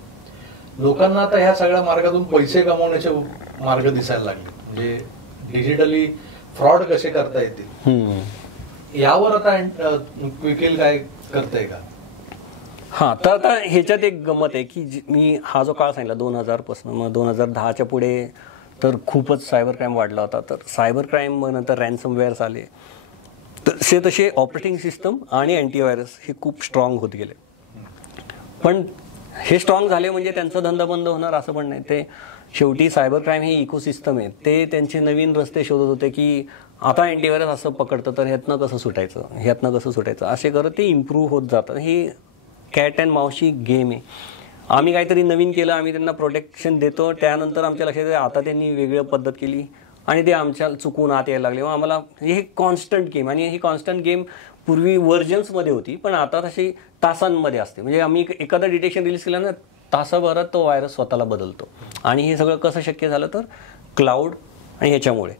लोकांना आता ह्या सगळ्या मार्गातून पैसे कमवण्याचे मार्ग दिसायला लागले, म्हणजे डिजिटली फ्रॉड कसे करता येतील, यावर आता क्विकिल काय करतंय का? हां, तर आता ह्याच्यात एक गमत आहे की मी हा जो काळ सांगितला 2000 पासून मग 2010च्या पुढे तर खूपच सायबर क्राईम वाढला होता. तर सायबर क्राईम मग नंतर रॅन्समवेअर्स आले, तसे तसे ऑपरेटिंग सिस्टम आणि अँटीव्हायरस हे खूप स्ट्रॉंग होत गेले. पण हे स्ट्रॉंग झाले म्हणजे त्यांचा धंदा बंद होणार असं पण नाही. ते शेवटी सायबर क्राईम हे इकोसिस्टम आहे, ते त्यांचे नवीन रस्ते शोधत होते की आता अँटीव्हायरस असं पकडतं तर ह्यातनं कसं सुटायचं असे करत ते इम्प्रूव्ह होत जातात. ही कॅट अँड माऊसची गेम आहे. आम्ही काहीतरी नवीन केलं, आम्ही त्यांना प्रोटेक्शन देतो, त्यानंतर आमच्या लक्षात येतं आता त्यांनी वेगळी पद्धत केली आणि ते आमच्या चुकून आत यायला लागले. मग आम्हाला हे कॉन्स्टंट गेम, आणि ही कॉन्स्टंट गेम पूर्वी व्हर्जन्समध्ये होती, पण आता तशी तासांमध्ये असते. म्हणजे आम्ही एखादा डिटेक्शन रिलीज केलं ना, तासाभरात तो व्हायरस स्वतःला बदलतो. आणि हे सगळं कसं शक्य झालं तर क्लाउड आणि ह्याच्यामुळे.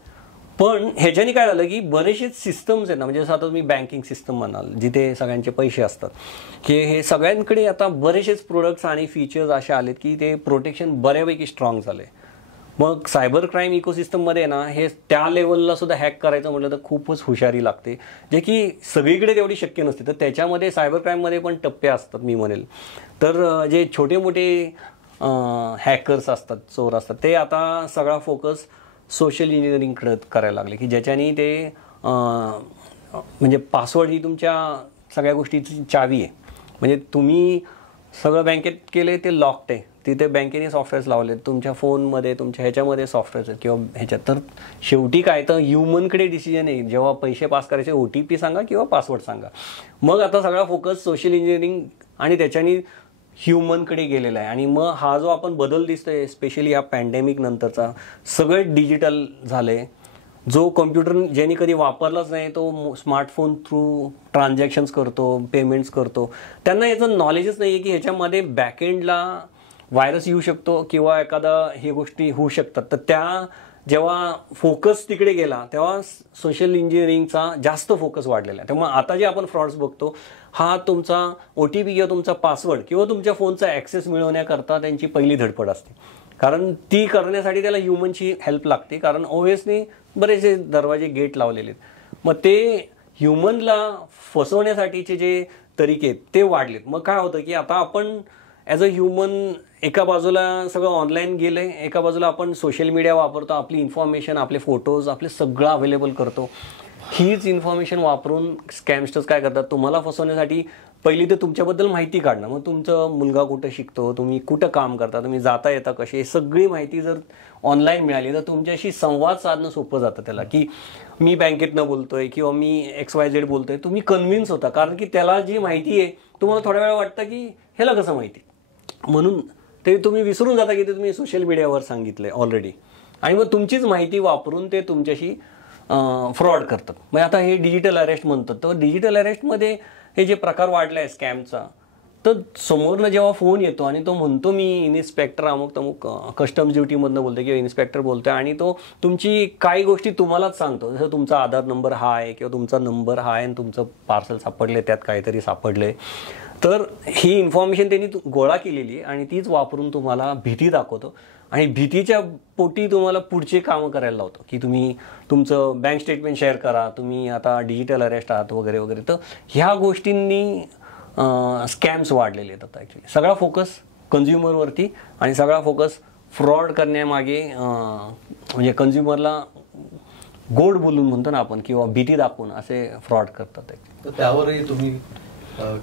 पण ह्याच्याने काय झालं की बरेचसे सिस्टम्स आहेत ना, म्हणजे जसं आता तुम्ही बँकिंग सिस्टम म्हणाल जिथे सगळ्यांचे पैसे असतात, की हे सगळ्यांकडे आता बरेचसेच प्रोडक्ट्स आणि फीचर्स असे आलेत की ते प्रोटेक्शन बऱ्यापैकी स्ट्रॉंग झाले. मग सायबर क्राईम इकोसिस्टममध्ये ना हे त्या लेवलला सुद्धा हॅक करायचं म्हटलं तर खूपच हुशारी लागते, जे की सगळीकडे तेवढी शक्य नसते. तर त्याच्यामध्ये सायबर क्राईममध्ये पण टप्पे असतात मी म्हणेल. तर जे छोटे मोठे हॅकर्स असतात, चोर असतात, ते आता सगळा फोकस सोशल इंजिनिअरिंगकडे करायला लागले, की ज्याच्याने ते म्हणजे पासवर्ड ही तुमच्या सगळ्या गोष्टीची चावी आहे. म्हणजे तुम्ही सगळं बँकेत केले ते लॉक्ड आहे, तिथे बँकेने सॉफ्टवेअर्स लावले, तुमच्या फोनमध्ये तुमच्या ह्याच्यामध्ये सॉफ्टवेअर्स आहेत किंवा ह्याच्यात. तर शेवटी काय तर ह्युमनकडे डिसिजन आहे, जेव्हा पैसे पास करायचे OTP सांगा किंवा पासवर्ड सांगा. मग आता सगळा फोकस सोशल इंजिनिअरिंग आणि त्याच्याने ह्युमनकडे गेलेला आहे. आणि मग हा जो आपण बदल दिसतोय स्पेशली या पॅन्डेमिक नंतरचा, सगळं डिजिटल झालंय. जो कम्प्युटर ज्यांनी कधी वापरलाच नाही तो स्मार्टफोन थ्रू ट्रान्झॅक्शन्स करतो, पेमेंट्स करतो, त्यांना याचं नॉलेजच नाही आहे की ह्याच्यामध्ये बॅकएंडला व्हायरस येऊ शकतो किंवा एखादा हे गोष्टी होऊ शकतात. तर त्या जेव्हा फोकस तिकडे गेला तेव्हा सोशल इंजिनिअरिंगचा जास्त फोकस वाढलेला आहे. त्यामुळे आता जे आपण फ्रॉड्स बघतो हा तुमचा OTP किंवा तुमचा पासवर्ड किंवा तुमच्या फोनचा ॲक्सेस मिळवण्याकरता त्यांची पहिली धडपड असते. कारण ती करण्यासाठी त्याला ह्युमनची हेल्प लागते, कारण OSने बरेचसे दरवाजे गेट लावलेले आहेत. मग ते ह्युमनला फसवण्यासाठीचे जे तरीके आहेत ते वाढलेत. मग काय होतं की आता आपण ॲज अ ह्युमन एका बाजूला सगळं ऑनलाईन गेलं आहे, एका बाजूला आपण सोशल मीडिया वापरतो, आपली इन्फॉर्मेशन, आपले फोटोज, आपले सगळं अवेलेबल करतो. हीच इन्फॉर्मेशन वापरून स्कॅमस्टर्स काय करतात, तुम्हाला फसवण्यासाठी पहिली तर तुमच्याबद्दल माहिती काढणं. मग तुमचं मुलगा कुठं शिकतो, तुम्ही कुठं काम करता, तुम्ही जाता येता कसे, सगळी माहिती जर ऑनलाईन मिळाली तर तुमच्याशी संवाद साधणं सोपं जातं त्याला, की मी बँकेतनं बोलतोय किंवा मी XYZ बोलतोय. तुम्ही कन्व्हिन्स होता, कारण की त्याला जी माहिती आहे तुम्हाला थोड्या वेळा वाटतं की ह्याला कसं माहिती, म्हणून ते तुम्ही विसरून जाता की ते तुम्ही सोशल मीडियावर सांगितलंय ऑलरेडी. आणि मग तुमचीच माहिती वापरून ते तुमच्याशी फ्रॉड करतात. मग आता हे डिजिटल अरेस्ट म्हणतात. तर डिजिटल अरेस्टमध्ये हे जे प्रकार वाढला आहे स्कॅमचा, तर समोरनं जेव्हा फोन येतो आणि तो म्हणतो मी इन्स्पेक्टर अमुक तमुक कस्टम्स ड्युटीमधनं बोलतोय किंवा इन्स्पेक्टर बोलतोय, आणि तो तुमची काही गोष्टी तुम्हालाच सांगतो, जसं तुमचा आधार नंबर हा आहे किंवा तुमचा नंबर हा आहे आणि तुमचं पार्सल सापडले, त्यात काहीतरी सापडले. तर ही इन्फॉर्मेशन त्यांनी गोळा केलेली आहे आणि तीच वापरून तुम्हाला भीती दाखवतो आणि भीतीच्या पोटी तुम्हाला पुढचे कामं करायला लावतो, की तुम्ही तुमचं बँक स्टेटमेंट शेअर करा, तुम्ही आता डिजिटल अरेस्ट आहात वगैरे वगैरे. तर ह्या गोष्टींनी स्कॅम्स वाढलेले आहेत आता. ॲक्च्युली सगळा फोकस कन्झ्युमरवरती आणि सगळा फोकस फ्रॉड करण्यामागे, म्हणजे कन्झ्युमरला गोड बोलून म्हणतो ना आपण किंवा भीती दाखवून असे फ्रॉड करतात. तर त्यावरही तुम्ही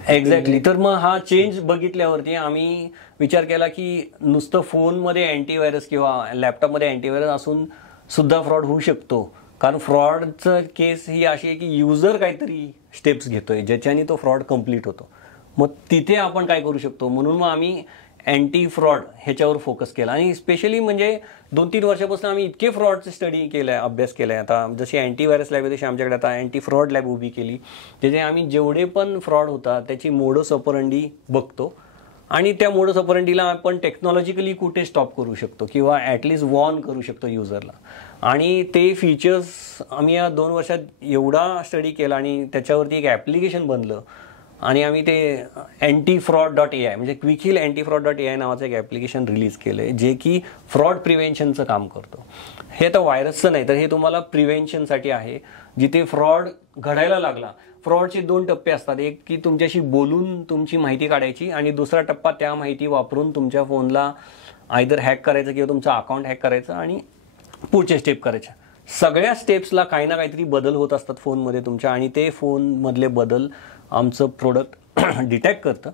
एक्झॅक्टली. तर मग हा चेंज बघितल्यावरती आम्ही विचार केला की नुसतं फोनमध्ये अँटीव्हायरस किंवा लॅपटॉपमध्ये अँटीव्हायरस असून सुद्धा फ्रॉड होऊ शकतो. कारण फ्रॉडचं केस ही अशी आहे की युजर काहीतरी स्टेप्स घेतोय ज्याच्याने तो फ्रॉड कम्प्लीट होतो. मग तिथे आपण काय करू शकतो, म्हणून मग आम्ही अँटी फ्रॉड ह्याच्यावर फोकस केला. आणि स्पेशली म्हणजे 2-3 वर्षापासून आम्ही इतके फ्रॉडचे स्टडी केलं आहे, अभ्यास केला आहे. आता जशी अँटीव्हायरस लॅब आहे तशी आमच्याकडे आता अँटी फ्रॉड लॅब उभी केली, ज्याचे आम्ही जेवढे पण फ्रॉड होतात त्याची मोडस ऑपरंडी बघतो आणि त्या मोडस ऑपरंडीला आपण टेक्नॉलॉजिकली कुठे स्टॉप करू शकतो किंवा ॲटलिस्ट वॉर्न करू शकतो युजरला. आणि ते फीचर्स आम्ही या 2 वर्षात एवढा स्टडी केला आणि त्याच्यावरती एक ॲप्लिकेशन बनलं आणि आम्ही ते antifraud.ai म्हणजे क्विकहिल antifraud.ai नावाचं एक ॲप्लिकेशन रिलीज केलं आहे, जे की फ्रॉड प्रिव्हेन्शनचं काम करतं. हे तर व्हायरसचं नाही, तर हे तुम्हाला प्रिव्हेन्शनसाठी आहे. जिथे फ्रॉड घडायला लागला, फ्रॉडचे 2 टप्पे असतात. एक की तुमच्याशी बोलून तुमची माहिती काढायची, आणि दुसरा टप्पा त्या माहिती वापरून तुमच्या फोनला आयदर हॅक करायचं किंवा तुमचं अकाउंट हॅक करायचं आणि पुढचे स्टेप करायच्या. सगळ्या स्टेप्सला काही ना काहीतरी बदल होत असतात फोनमध्ये तुमच्या, आणि ते फोनमधले बदल आमचं प्रोडक्ट डिटेक्ट करतं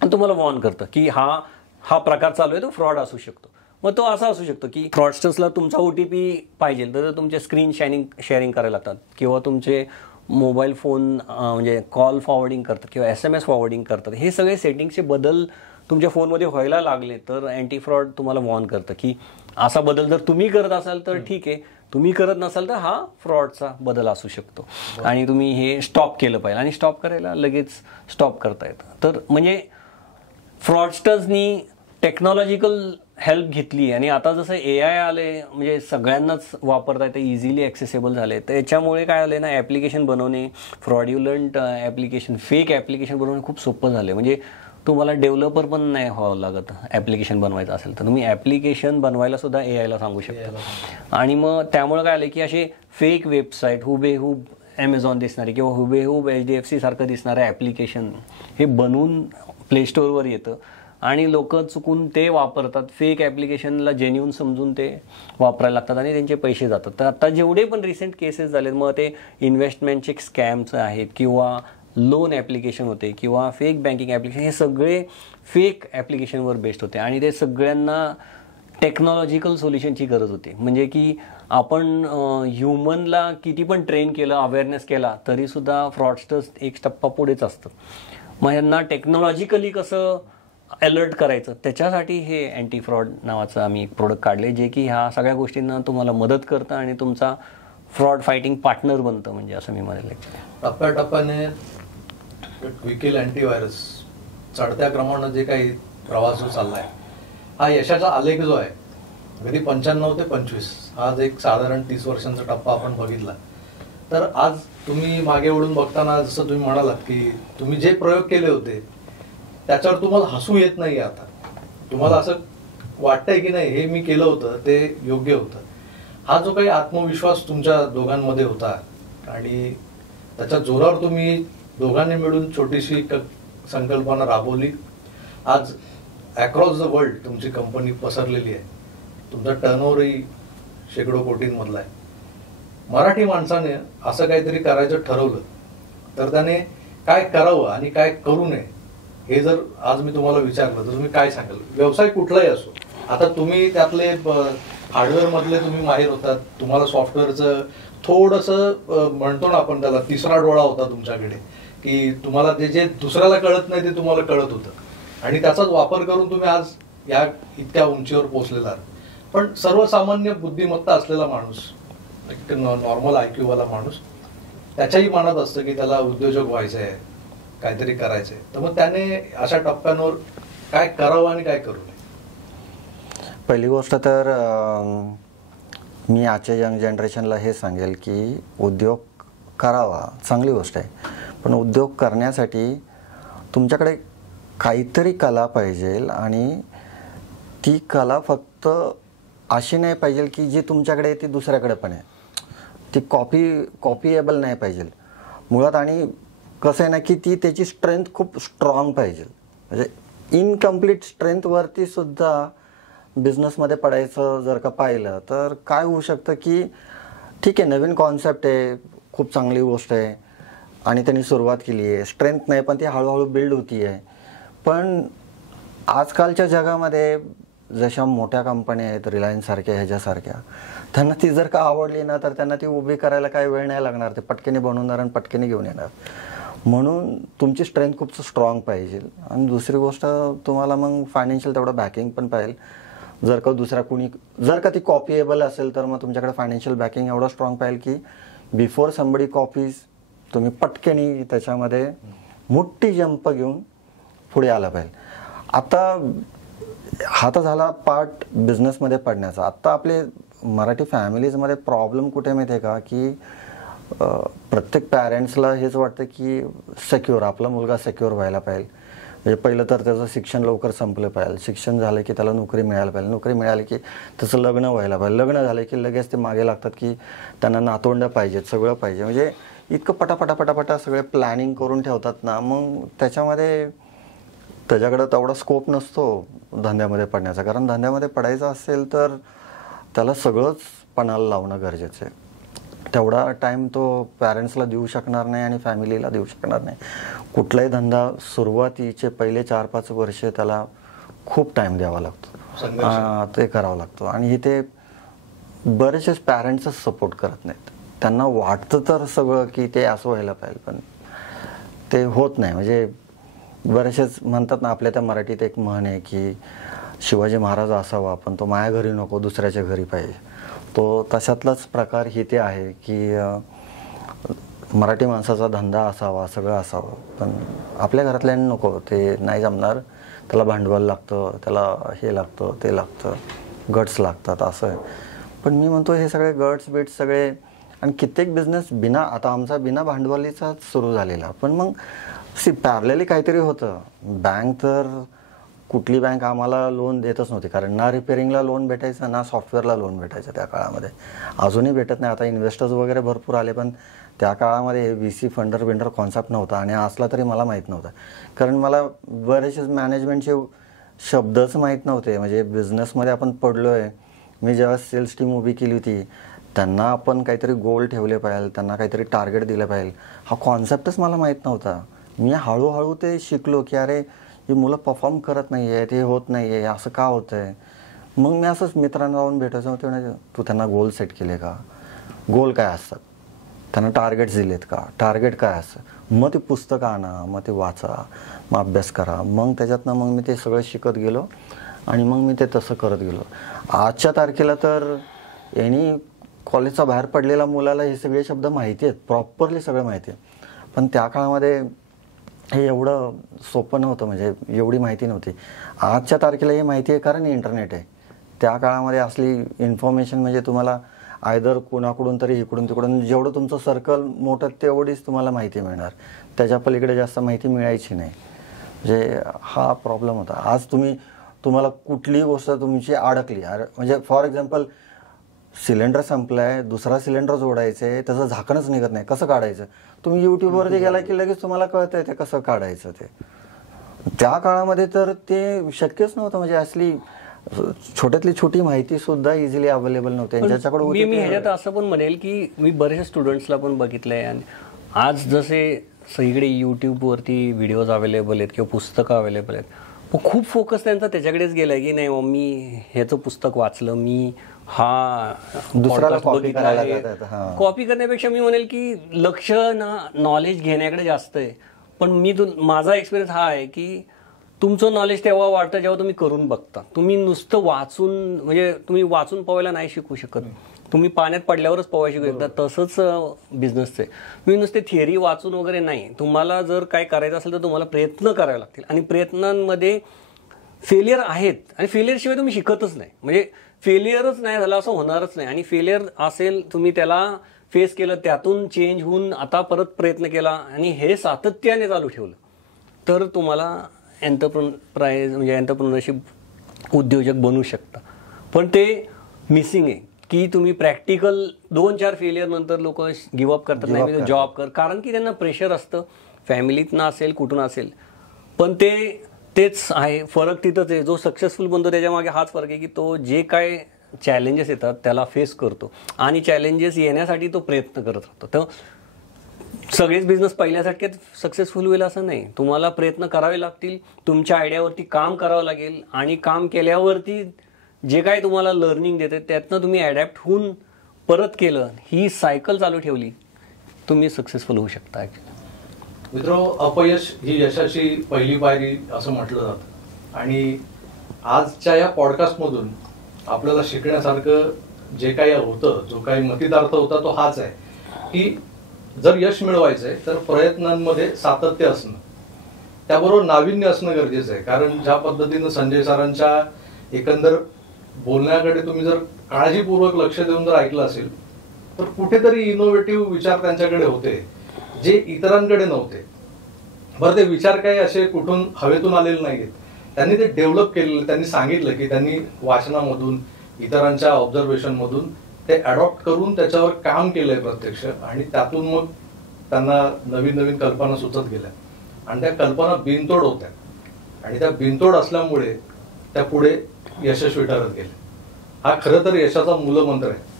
आणि तुम्हाला वॉर्न करतं की हा प्रकार चालू आहे, तो फ्रॉड असू शकतो. मग तो असा असू शकतो की फ्रॉडस्टर्सला तुमचा OTP पाहिजे तर तुमचे स्क्रीन शेअरिंग करायला लागतात, किंवा तुमचे मोबाईल फोन म्हणजे कॉल फॉरवर्डिंग करतात किंवा SMS फॉरवर्डिंग करतात. हे सगळे सेटिंगचे बदल तुमच्या फोनमध्ये व्हायला लागले तर अँटीफ्रॉड तुम्हाला वॉर्न करतं की असा बदल जर तुम्ही करत असाल तर ठीक आहे, तुम्ही करत नसाल तर हा फ्रॉडचा बदल असू शकतो आणि तुम्ही हे स्टॉप केलं पाहिजे. आणि स्टॉप करायला लगेच स्टॉप करता येतं. तर म्हणजे फ्रॉडस्टर्सनी टेक्नॉलॉजिकल हेल्प घेतली, आणि आता जसं AI आले म्हणजे सगळ्यांनाच वापरता येतं, इझिली ॲक्सेसेबल झाले. तर याच्यामुळे काय आलं ना, ॲप्लिकेशन बनवणे, फ्रॉड्युलंट ॲप्लिकेशन, फेक ॲप्लिकेशन बनवणे खूप सोपं झालं. म्हणजे तुम्हाला डेव्हलपर पण नाही व्हावं लागत ॲप्लिकेशन बनवायचं असेल तर, तुम्ही ॲप्लिकेशन बनवायला सुद्धा AIला सांगू शकता. आणि मग त्यामुळे काय आलं की असे फेक वेबसाईट, हुबेहूब ॲमेझॉन दिसणारे किंवा हुबेहूब HDFC सारखं दिसणारं ॲप्लिकेशन हे बनवून प्ले स्टोअरवर येतं, आणि लोक चुकून ते वापरतात. फेक ॲप्लिकेशनला जेन्युन समजून ते वापरायला लागतात आणि त्यांचे पैसे जातात. तर आता जेवढे पण रिसेंट केसेस झालेत, मग ते इन्व्हेस्टमेंटचे स्कॅम्स आहेत किंवा लोन ॲप्लिकेशन होते किंवा फेक बँकिंग ॲप्लिकेशन, हे सगळे फेक ॲप्लिकेशनवर बेस्ड होते. आणि ते सगळ्यांना टेक्नॉलॉजिकल सोल्युशनची गरज होती. म्हणजे की आपण ह्युमनला किती पण ट्रेन केलं, अवेअरनेस केला, तरीसुद्धा फ्रॉडस्टर्स एक टप्पा पुढेच असतं. मग यांना टेक्नॉलॉजिकली कसं अलर्ट करायचं, त्याच्यासाठी हे अँटीफ्रॉड नावाचं आम्ही एक प्रोडक्ट काढले, जे की ह्या सगळ्या गोष्टींना तुम्हाला मदत करतं आणि तुमचा फ्रॉड फायटिंग पार्टनर बनतं. म्हणजे असं मी म्हणेल. टप्प्याटप्प्याने क्विकहिल अँटीव्हायरस चढत्या क्रमानं जे काही प्रवास जो चाललाय, हा यशाचा आलेख जो आहे, अगदी 95 ते 25, आज एक साधारण 30 वर्षांचा टप्पा आपण बघितला. तर आज तुम्ही मागे वळून बघताना जसं तुम्ही म्हणालात की तुम्ही जे प्रयोग केले होते त्याच्यावर तुम्हाला हसू येत नाही. आता तुम्हाला असं वाटतंय की नाही, हे मी केलं होतं ते योग्य होतं. हा जो काही आत्मविश्वास तुमच्या दोघांमध्ये होता आणि त्याच्या जोरावर तुम्ही दोघांनी मिळून छोटीशी संकल्पना राबवली. आज अक्रॉस द वर्ल्ड तुमची कंपनी पसरलेली आहे. तुमचा टर्नओव्हरही शेकडो कोटींमधला आहे. मराठी माणसाने असं काहीतरी करायचं ठरवलं तर त्याने काय करावं आणि काय करू नये हे जर आज मी तुम्हाला विचारलं तर तुम्ही काय सांगाल? व्यवसाय कुठलाही असो. आता तुम्ही त्यातले हार्डवेअर मधले तुम्ही माहीर होतात, तुम्हाला सॉफ्टवेअरचं थोडंसं म्हणतो ना आपण त्याला, तिसरा डोळा होता तुमच्याकडे, की तुम्हाला ते जे दुसऱ्याला कळत नाही ते तुम्हाला कळत होतं, आणि त्याचाच वापर करून तुम्ही आज या इतक्या उंचीवर पोहोचलेला आहात. पण सर्वसामान्य बुद्धिमत्ता असलेला माणूस, नॉर्मल IQ वाला माणूस, त्याच्याही मनात असतं की त्याला उद्योजक व्हायचं आहे, काहीतरी करायचंय. तर मग त्याने अशा टप्प्यांवर काय करावं आणि काय करू नये? पहिली गोष्ट तर मी आजच्या यंग जनरेशनला हे सांगेल की उद्योग करावा, चांगली गोष्ट आहे, पण उद्योग करण्यासाठी तुमच्याकडे काहीतरी कला पाहिजे, आणि ती कला फक्त अशी नाही पाहिजे की जी तुमच्याकडे आहे ती दुसऱ्याकडे पण आहे. ती कॉपीएबल नाही पाहिजे मुळात. आणि कसं आहे ना की ती त्याची स्ट्रेंथ खूप स्ट्रॉंग पाहिजे. म्हणजे इनकम्प्लीट स्ट्रेंथवरती सुद्धा बिझनेसमध्ये पडायचं जर का पाहिलं तर काय होऊ शकतं की ठीक आहे, नवीन कॉन्सेप्ट आहे, खूप चांगली गोष्ट आहे आणि त्यांनी सुरुवात केली आहे, स्ट्रेंथ नाही पण ती हळूहळू बिल्ड होती आहे. पण आजकालच्या जगामध्ये जशा मोठ्या कंपन्या आहेत, रिलायन्ससारख्या, ह्याच्यासारख्या, त्यांना ती जर का आवडली ना तर त्यांना ती उभी करायला काही वेळ नाही लागणार. ते पटकन बनवणार आणि पटकन घेऊन येणार. म्हणून तुमची स्ट्रेंथ खूप स्ट्रॉंग पाहिजे. आणि दुसरी गोष्ट, तुम्हाला मग फायनान्शियल तेवढं बॅकिंग पण पाहिजे. जर का जर का ती कॉपीएबल असेल तर मग तुमच्याकडे फायनान्शियल बॅकिंग एवढं स्ट्रॉंग पाहिजे की बिफोर समबडी कॉपीज तुम्ही पटकनी त्याच्यामध्ये मोठी जंप घेऊन पुढे आला पाहिजे. आता हा तर झाला पार्ट बिझनेसमध्ये पडण्याचा. आत्ता आपले मराठी फॅमिलीजमध्ये प्रॉब्लेम कुठे माहिती आहे का, की प्रत्येक पॅरेंट्सला हेच वाटतं की सेक्युअर, आपला मुलगा सेक्युअर व्हायला पाहिजे. म्हणजे पहिलं तर त्याचं शिक्षण लवकर संपलं पाहिजे, शिक्षण झालं की त्याला नोकरी मिळायला पाहिजे, नोकरी मिळाली की त्याचं लग्न व्हायला पाहिजे, लग्न झालं की लगेच ते मागे लागतात की त्यांना नातवंड पाहिजेत, सगळं पाहिजे. म्हणजे इतकं पटापटा सगळे प्लॅनिंग करून ठेवतात ना, मग त्याच्यामध्ये त्याच्याकडं तेवढा स्कोप नसतो धंद्यामध्ये पडण्याचा. कारण धंद्यामध्ये पडायचं असेल तर त्याला सगळंच पणाला लावणं गरजेचं आहे. तेवढा टाईम तो पॅरेंट्सला देऊ शकणार नाही आणि फॅमिलीला देऊ शकणार नाही. कुठलाही धंदा सुरुवातीचे पहिले 4-5 वर्ष त्याला खूप टाईम द्यावा लागतो, ते करावं लागतं. आणि इथे बरेचसे पॅरेंट्सच सपोर्ट करत नाहीत. त्यांना वाटतं तर सगळं की ते असं व्हायला पाहिजे, पण ते होत नाही. म्हणजे बरेचसेच म्हणतात ना, आपल्या त्या मराठीत एक म्हण आहे की शिवाजी महाराज असावा पण तो माझ्या घरी नको, दुसऱ्याच्या घरी पाहिजे. तो तशातलाच प्रकार इथे आहे की मराठी माणसाचा धंदा असावा, सगळं असावं, पण आपल्या घरातल्यांनी नको, ते नाही जमणार. त्याला भांडवल लागतं, त्याला हे लागतं, ते लागतं, गट्स लागतात, असं आहे. पण मी म्हणतो हे सगळे गट्स बिट्स सगळे, आणि कित्येक बिझनेस आता आमचा बिना भांडवलीचाच सुरू झालेला. पण मग पॅरलली काहीतरी होतं. बँक तर कुठली बँक आम्हाला लोन देतच नव्हती, कारण ना रिपेअरिंगला लोन भेटायचं ना सॉफ्टवेअरला लोन भेटायचं त्या काळामध्ये. अजूनही भेटत नाही. आता इन्व्हेस्टर्स वगैरे भरपूर आले, पण त्या काळामध्ये VC फंडर कॉन्सेप्ट नव्हता, आणि असला तरी मला माहीत नव्हता. कारण मला बरेचसे मॅनेजमेंटचे शब्दच माहीत नव्हते. म्हणजे बिझनेसमध्ये आपण पडलो आहे. मी जेव्हा सेल्स टीम उभी केली होती, त्यांना आपण काहीतरी गोल ठेवले पाहिजे, त्यांना काहीतरी टार्गेट दिलं पाहिजे, हा कॉन्सेप्टच मला माहीत नव्हता. मी हळूहळू ते शिकलो की अरे ही मुलं परफॉर्म करत नाही आहेत, हे होत नाही आहे, असं का होतं आहे. मग मी असंच मित्रांना जाऊन भेटायचं, ते म्हणायचं तू त्यांना गोल सेट केले का, गोल काय असतात, त्यांना टार्गेट्स दिलेत का, टार्गेट काय असतं. मग ते पुस्तकं आणा, मग ते वाचा, मग अभ्यास करा. मग त्याच्यातनं मग मी ते सगळं शिकत गेलो आणि मग मी ते तसं करत गेलो. आजच्या तारखेला तर कॉलेजचा बाहेर पडलेल्या मुलाला हे सगळे शब्द माहिती आहेत, प्रॉपरली सगळं माहिती आहे. पण त्या काळामध्ये हे एवढं सोपं नव्हतं, म्हणजे एवढी माहिती नव्हती. आजच्या तारखेला ही माहिती आहे कारण इंटरनेट आहे. त्या काळामध्ये असली इन्फॉर्मेशन म्हणजे तुम्हाला आयदर कोणाकडून तरी इकडून तिकडून, जेवढं तुमचं सर्कल मोठं तेवढीच तुम्हाला माहिती मिळणार, त्याच्या पलीकडे जास्त माहिती मिळायची नाही. म्हणजे हा प्रॉब्लेम होता. आज तुम्हाला कुठलीही गोष्ट तुमची अडकली, म्हणजे फॉर एक्झाम्पल सिलेंडर संपलाय, दुसरा सिलेंडर जोडायचं आहे, त्याचं झाकणच निघत नाही, कसं काढायचं. तुम्ही यूट्यूबवरती गेला की लगेच तुम्हाला कळतंय ते कसं काढायचं. ते त्या काळामध्ये तर ते शक्यच नव्हतं. म्हणजे असली छोट्यातली छोटी माहिती सुद्धा इझिली अवेलेबल नव्हती ज्याच्याकडे. मी ह्याच्यात असं पण म्हणेल की मी बरेचशा स्टुडंट्सला पण बघितलंय, आणि आज जसे सगळीकडे यूट्यूबवरती व्हिडिओज अवेलेबल आहेत किंवा पुस्तकं अवेलेबल आहेत, खूप फोकस त्यांचा त्याच्याकडेच गेलाय की नाही मी ह्याचं पुस्तक वाचलं, मी हा दुसऱ्याला कॉपी करण्यापेक्षा मी म्हणेल की लक्ष नॉलेज घेण्याकडे जास्त आहे. पण माझा एक्सपिरियन्स हा आहे की तुमचं नॉलेज तेव्हा वाढतं जेव्हा तुम्ही करून बघता. तुम्ही नुसतं वाचून, म्हणजे तुम्ही वाचून पोहायला नाही शिकू शकत, तुम्ही पाण्यात पडल्यावरच पोहायला शिकू शकता. तसंच बिझनेसचं आहे. तुम्ही नुसते थिअरी वाचून वगैरे नाही, तुम्हाला जर काय करायचं असेल तर तुम्हाला प्रयत्न करावे लागतील, आणि प्रयत्नांमध्ये फेलियर आहेत, आणि फेलियरशिवाय तुम्ही शिकतच नाही. म्हणजे फेलियरच नाही झालं असं होणारच नाही, आणि फेलियर असेल तुम्ही त्याला फेस केलं, त्यातून चेंज होऊन आता परत प्रयत्न केला, आणि हे सातत्याने चालू ठेवलं तर तुम्हाला एंटरप्रेन्योरशिप उद्योजक बनू शकता. पण ते मिसिंग आहे की तुम्ही प्रॅक्टिकल 2-4 फेलियर नंतर लोक गिव्हअप करतात, नाही जॉब कर, कारण की त्यांना प्रेशर असतं, फॅमिलीतनं असेल कुठून असेल. पण तेच आहे, फरक तिथंच आहे. जो सक्सेसफुल बनतो त्याच्या मागे हाच फरक आहे की तो जे काय चॅलेंजेस येतात त्याला फेस करतो, आणि चॅलेंजेस येण्यासाठी तो प्रयत्न करत राहतो. तर सगळेच बिझनेस पहिल्यासारखेच सक्सेसफुल होईल असं नाही, तुम्हाला प्रयत्न करावे लागतील, तुमच्या आयडियावरती काम करावं लागेल, आणि काम केल्यावरती जे काय तुम्हाला लर्निंग देते त्यातनं तुम्ही ॲडॅप्ट होऊन परत केलं, ही सायकल चालू ठेवली, तुम्ही सक्सेसफुल होऊ शकता. ॲक्च्युली मित्रो, अपयश ही यशाची पहिली पायरी असं म्हटलं जातं, आणि आजच्या या पॉडकास्टमधून आपल्याला शिकण्यासारखं जे काही होतं, जो काही मतितार्थ होता तो हाच आहे की जर यश मिळवायचंय तर प्रयत्नांमध्ये सातत्य असणं, त्याबरोबर नाविन्य असणं गरजेचं आहे. कारण ज्या पद्धतीनं संजय सरांच्या एकंदर बोलण्याकडे तुम्ही जर काळजीपूर्वक लक्ष देऊन जर ऐकलं असेल तर कुठेतरी इनोव्हेटिव्ह विचार त्यांच्याकडे होते जे इतरांकडे नव्हते. बरं, ते विचार काही असे कुठून हवेतून आलेले नाहीत, त्यांनी ते डेव्हलप केलेलं. त्यांनी सांगितलं की त्यांनी वाचनामधून, इतरांच्या ऑब्झर्वेशन मधून ते अडॉप्ट करून त्याच्यावर काम केलंय प्रत्यक्ष, आणि त्यातून मग त्यांना नवीन नवीन कल्पना सुचत गेल्या आणि त्या कल्पना बिनतोड होत्या, आणि त्या बिनतोड असल्यामुळे त्या पुढे यशस्वी ठरत गेल्या. हा खरं तर यशाचा मूलमंत्र आहे.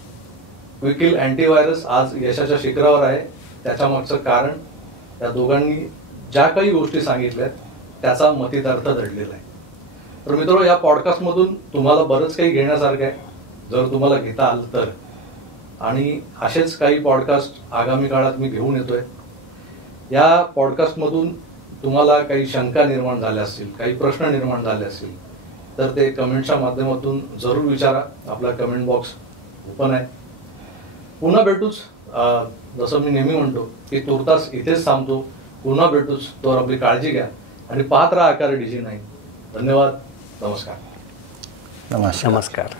क्विकिल अँटीव्हायरस आज यशाच्या शिखरावर आहे. त्याच्या मागचं कारण त्या दोघांनी ज्या काही गोष्टी सांगितल्यात त्याचा मतितार्थ दडलेला आहे. तर मित्रांनो, या पॉडकास्टमधून तुम्हाला बरंच काही घेण्यासारखं आहे, जर तुम्हाला घेता आलं तर. आणि असेच काही पॉडकास्ट आगामी काळात मी घेऊन येतोय. या पॉडकास्टमधून तुम्हाला काही शंका निर्माण झाल्या असतील, काही प्रश्न निर्माण झाले असतील, तर ते कमेंटच्या माध्यमातून जरूर विचारा. आपला कमेंट बॉक्स ओपन आहे. पुन्हा भेटूच. जसं मी नेहमी म्हणतो की तुर्तास इथेच थांबतो. पुन्हा भेटूच. तर आपली काळजी घ्या आणि पाहत राहा आकार DG9. धन्यवाद. नमस्कार. नमस्कार. नमस्कार.